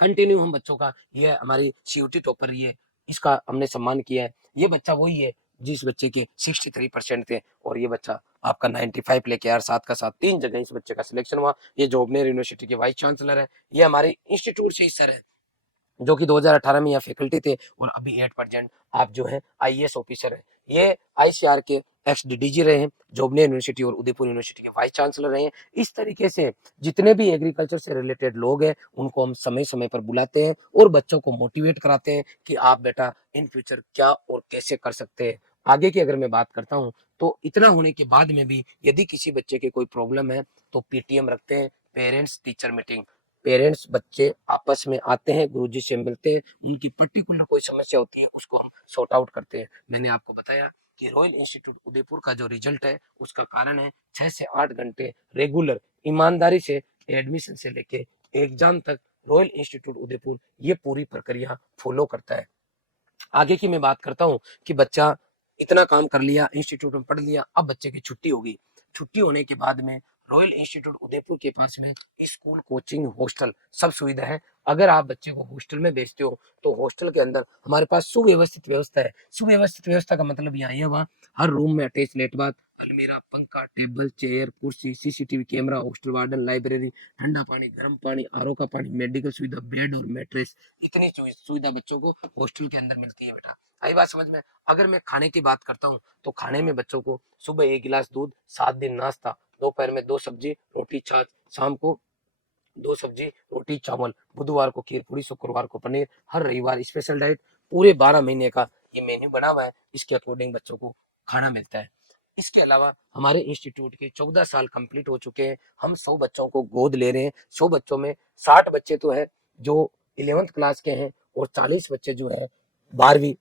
कंटिन्यू हम बच्चों का, ये हमारी सीयूटी टॉपर रही है, इसका हमने सम्मान किया है। ये बच्चा वही है जिस बच्चे के 63% थे और ये बच्चा आपका 95 लेके यार, साथ का साथ 3 जगह इस बच्चे का सिलेक्शन हुआ। ये जोबनेर यूनिवर्सिटी के वाइस चांसलर है, ये हमारे इंस्टीट्यूट से ही सर है जो कि 2018 में यहाँ फैकल्टी थे और अभी 8% आप जो है आईएएस ऑफिसर है। ये आईसीआर के एक्स डीडीजी रहे हैं, जोबनेर यूनिवर्सिटी और उदयपुर यूनिवर्सिटी के वाइस चांसलर रहे हैं। इस तरीके से जितने भी एग्रीकल्चर से रिलेटेड लोग हैं उनको हम समय समय पर बुलाते हैं और बच्चों को मोटिवेट कराते हैं कि आप बेटा इन फ्यूचर क्या और कैसे कर सकते हैं। आगे की अगर मैं बात करता हूँ तो इतना होने के बाद में भी यदि किसी बच्चे के कोई प्रॉब्लम है तो पीटीएम रखते हैं, पेरेंट्स टीचर मीटिंग। पेरेंट्स बच्चे आपस में आते हैं, गुरुजी से मिलते हैं, उनकी पर्टिकुलर कोई समस्या होती है उसको हम सॉर्ट आउट करते हैं। मैंने आपको बताया कि रॉयल इंस्टीट्यूट उदयपुर का जो रिजल्ट है उसका कारण है 6 से 8 घंटे रेगुलर ईमानदारी से एडमिशन से लेके एग्जाम तक रॉयल इंस्टीट्यूट उदयपुर ये पूरी प्रक्रिया फॉलो करता है। आगे की मैं बात करता हूँ कि बच्चा इतना काम कर लिया, इंस्टीट्यूट में पढ़ लिया, अब बच्चे की छुट्टी होगी। छुट्टी होने के बाद में रॉयल इंस्टीट्यूट उदयपुर के पास में स्कूल, कोचिंग, हॉस्टल सब सुविधा है। अगर आप बच्चे को हॉस्टल में भेजते हो तो हॉस्टल के अंदर हमारे पास सुव्यवस्थित व्यवस्था है। सुव्यवस्थित व्यवस्था का मतलब यहाँ ये हुआ, हर रूम में अटैच लेट बाथ, अलमीरा, पंखा, टेबल, चेयर, कुर्सी, CCTV camera, hostel warden, library, ठंडा पानी, गर्म पानी, आरओ का पानी, मेडिकल सुविधा, बेड और मैट्रेस, इतनी सुविधा बच्चों को हॉस्टल के अंदर मिलती है बेटा। आई बात समझ में। अगर मैं खाने की बात करता हूँ तो खाने में बच्चों को सुबह 1 गिलास दूध, 7 दिन नाश्ता, दोपहर में 2 सब्जी रोटी छाछ, शाम को 2 सब्जी रोटी चावल, बुधवार को खीर पूरी, शुक्रवार को पनीर, हर रविवार स्पेशल डाइट, पूरे 12 महीने का ये मेन्यू बना हुआ है, इसके अकॉर्डिंग बच्चों को खाना मिलता है। इसके अलावा हमारे इंस्टीट्यूट के 14 साल कंप्लीट हो चुके हैं, हम 100 बच्चों को गोद ले रहे हैं। 100 बच्चों में 60 बच्चे तो है जो 11th क्लास के हैं और 40 बच्चे जो है 12वीं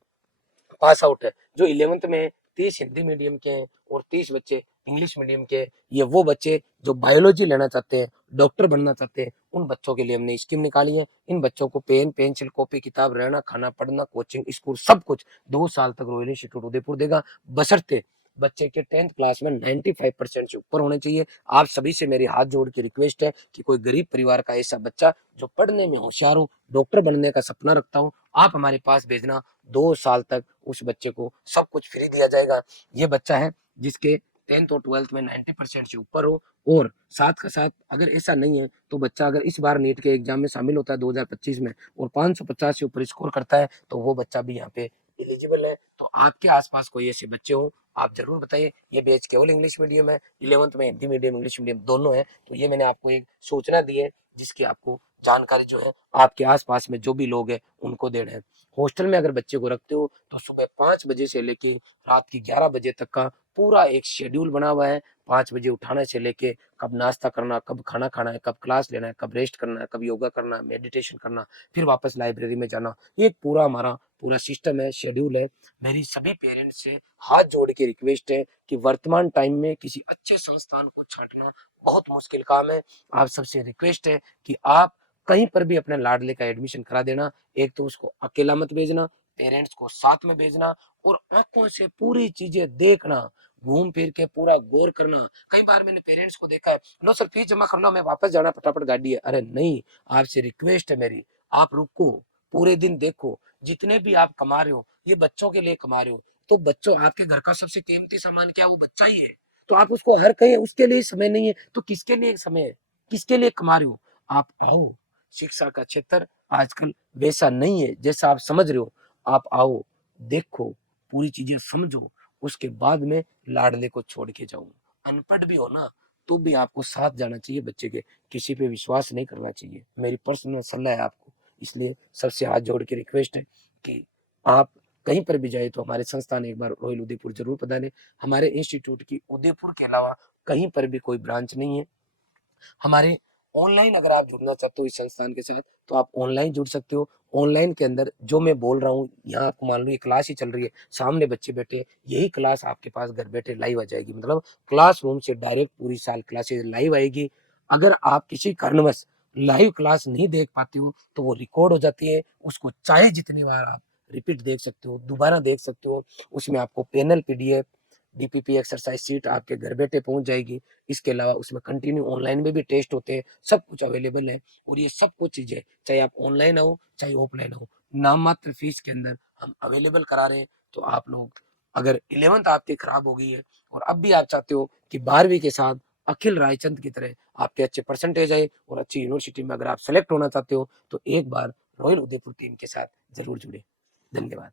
पास आउट है। जो 11th में 30 हिंदी मीडियम के हैं और 30 बच्चे इंग्लिश मीडियम के हैं। ये वो बच्चे जो बायोलॉजी लेना चाहते हैं, डॉक्टर बनना चाहते हैं, उन बच्चों के लिए हमने स्कीम निकाली है। इन बच्चों को पेन, पेंसिल, कॉपी, किताब, रहना, खाना, पढ़ना, कोचिंग, स्कूल सब कुछ 2 साल तक रॉयल इंस्टीट्यूट उदयपुर देगा, बशर्ते बच्चे के 10th क्लास में 95% से ऊपर होने चाहिए। आप सभी से मेरी हाथ जोड़ के रिक्वेस्ट है कि कोई गरीब परिवार का ऐसा बच्चा जो पढ़ने में होशियार हो, डॉक्टर बनने का सपना रखता हूँ, आप हमारे पास भेजना। 2 साल तक उस बच्चे को सब कुछ फ्री दिया जाएगा। ये बच्चा है जिसके 10th और 12th में 90% से ऊपर हो और साथ का साथ अगर ऐसा नहीं है तो बच्चा अगर इस बार नीट के एग्जाम में शामिल होता है 2025 में और 550 से ऊपर स्कोर करता है तो वो बच्चा भी यहाँ पे एलिजिबल है। तो आपके आसपास कोई ऐसे बच्चे हो, आप जरूर बताइए। ये बैच केवल इंग्लिश मीडियम है, 11th में हिंदी मीडियम इंग्लिश मीडियम दोनों है। तो ये मैंने आपको एक सूचना दी है जिसकी आपको जानकारी जो है आपके आसपास में जो भी लोग हैं उनको देना है। हॉस्टल में अगर बच्चे को रखते हो तो सुबह 5 बजे से लेके रात की 11 बजे तक का पूरा एक शेड्यूल बना हुआ है। 5 बजे उठाने से लेके कब नाश्ता करना, कब खाना खाना है, कब क्लास लेना है, कब रेस्ट करना है, कब योगा करना है, मेडिटेशन करना, फिर वापस लाइब्रेरी में जाना। ये एक पूरा हमारा पूरा सिस्टम है, शेड्यूल है। मेरी सभी पेरेंट्स से हाथ जोड़ के रिक्वेस्ट है कि वर्तमान टाइम में किसी अच्छे संस्थान को छांटना बहुत मुश्किल काम है। आप सबसे रिक्वेस्ट है कि आप कहीं पर भी अपने लाडले का एडमिशन करा देना। एक तो उसको अकेला मत भेजना, पेरेंट्स को साथ में भेजना और आंखों से पूरी चीजें देखना, घूम फिर के पूरा गौर करना। कई बार मैंने पेरेंट्स को देखा है, लो सर फीस जमा कर लो, मैं वापस जाना, फटाफट गाड़ी है। अरे नहीं, आपसे रिक्वेस्ट है मेरी, आप रुको, पूरे दिन देखो। जितने भी आप कमा रहे हो ये बच्चों के लिए कमा रहे हो, तो बच्चों, आपके घर का सबसे कीमती सामान क्या है? वो बच्चा ही है। तो आप उसको हर कहीं, उसके लिए समय नहीं है तो किसके लिए समय है? किसके लिए कमा रहे हो? आप आओ, शिक्षा का क्षेत्र आजकल वैसा नहीं है जैसा आप समझ रहे हो। आप आओ, देखो, पूरी चीजें समझो, उसके बाद में लाडले को छोड़ के जाऊं। अनपढ़ भी हो ना तो भी आपको साथ जाना चाहिए बच्चे के, किसी पे विश्वास नहीं करना चाहिए। मेरी पर्सनल सलाह है आपको। इसलिए सबसे हाथ जोड़ के रिक्वेस्ट है कि आप कहीं पर भी जाए तो हमारे संस्थान एक बार रॉयल उदयपुर जरूर पधारें। हमारे इंस्टीट्यूट की उदयपुर के अलावा कहीं पर भी कोई ब्रांच नहीं है। हमारे ऑनलाइन अगर आप जुड़ना चाहते हो इस संस्थान के साथ तो आप ऑनलाइन जुड़ सकते हो। ऑनलाइन के अंदर जो मैं बोल रहा हूँ, यहाँ आपको मान लो ये क्लास ही चल रही है, सामने बच्चे बैठे, यही क्लास आपके पास घर बैठे लाइव आ जाएगी। मतलब क्लासरूम से डायरेक्ट पूरी साल क्लासेस लाइव आएगी। अगर आप किसी कारणवश लाइव क्लास नहीं देख पाते हो तो वो रिकॉर्ड हो जाती है, उसको चाहे जितनी बार आप रिपीट देख सकते हो, दोबारा देख सकते हो। उसमें आपको panel PDF, DPP exercise seat आपके घर बैठे पहुंच जाएगी। इसके अलावा उसमें कंटिन्यू ऑनलाइन में भी टेस्ट होते हैं, सब कुछ अवेलेबल है। और ये सब कुछ चीजें चाहे आप ऑनलाइन आओ चाहे ऑफलाइन आओ, नाम मात्र फीस के अंदर हम अवेलेबल करा रहे हैं। तो आप लोग, अगर 11th आपकी खराब हो गई है और अब भी आप चाहते हो कि 12वीं के साथ अखिल रायचंद की तरह आपके अच्छे परसेंटेज आए और अच्छी यूनिवर्सिटी में अगर आप सेलेक्ट होना चाहते हो तो एक बार रॉयल उदयपुर टीम के साथ जरूर जुड़े। धन्यवाद।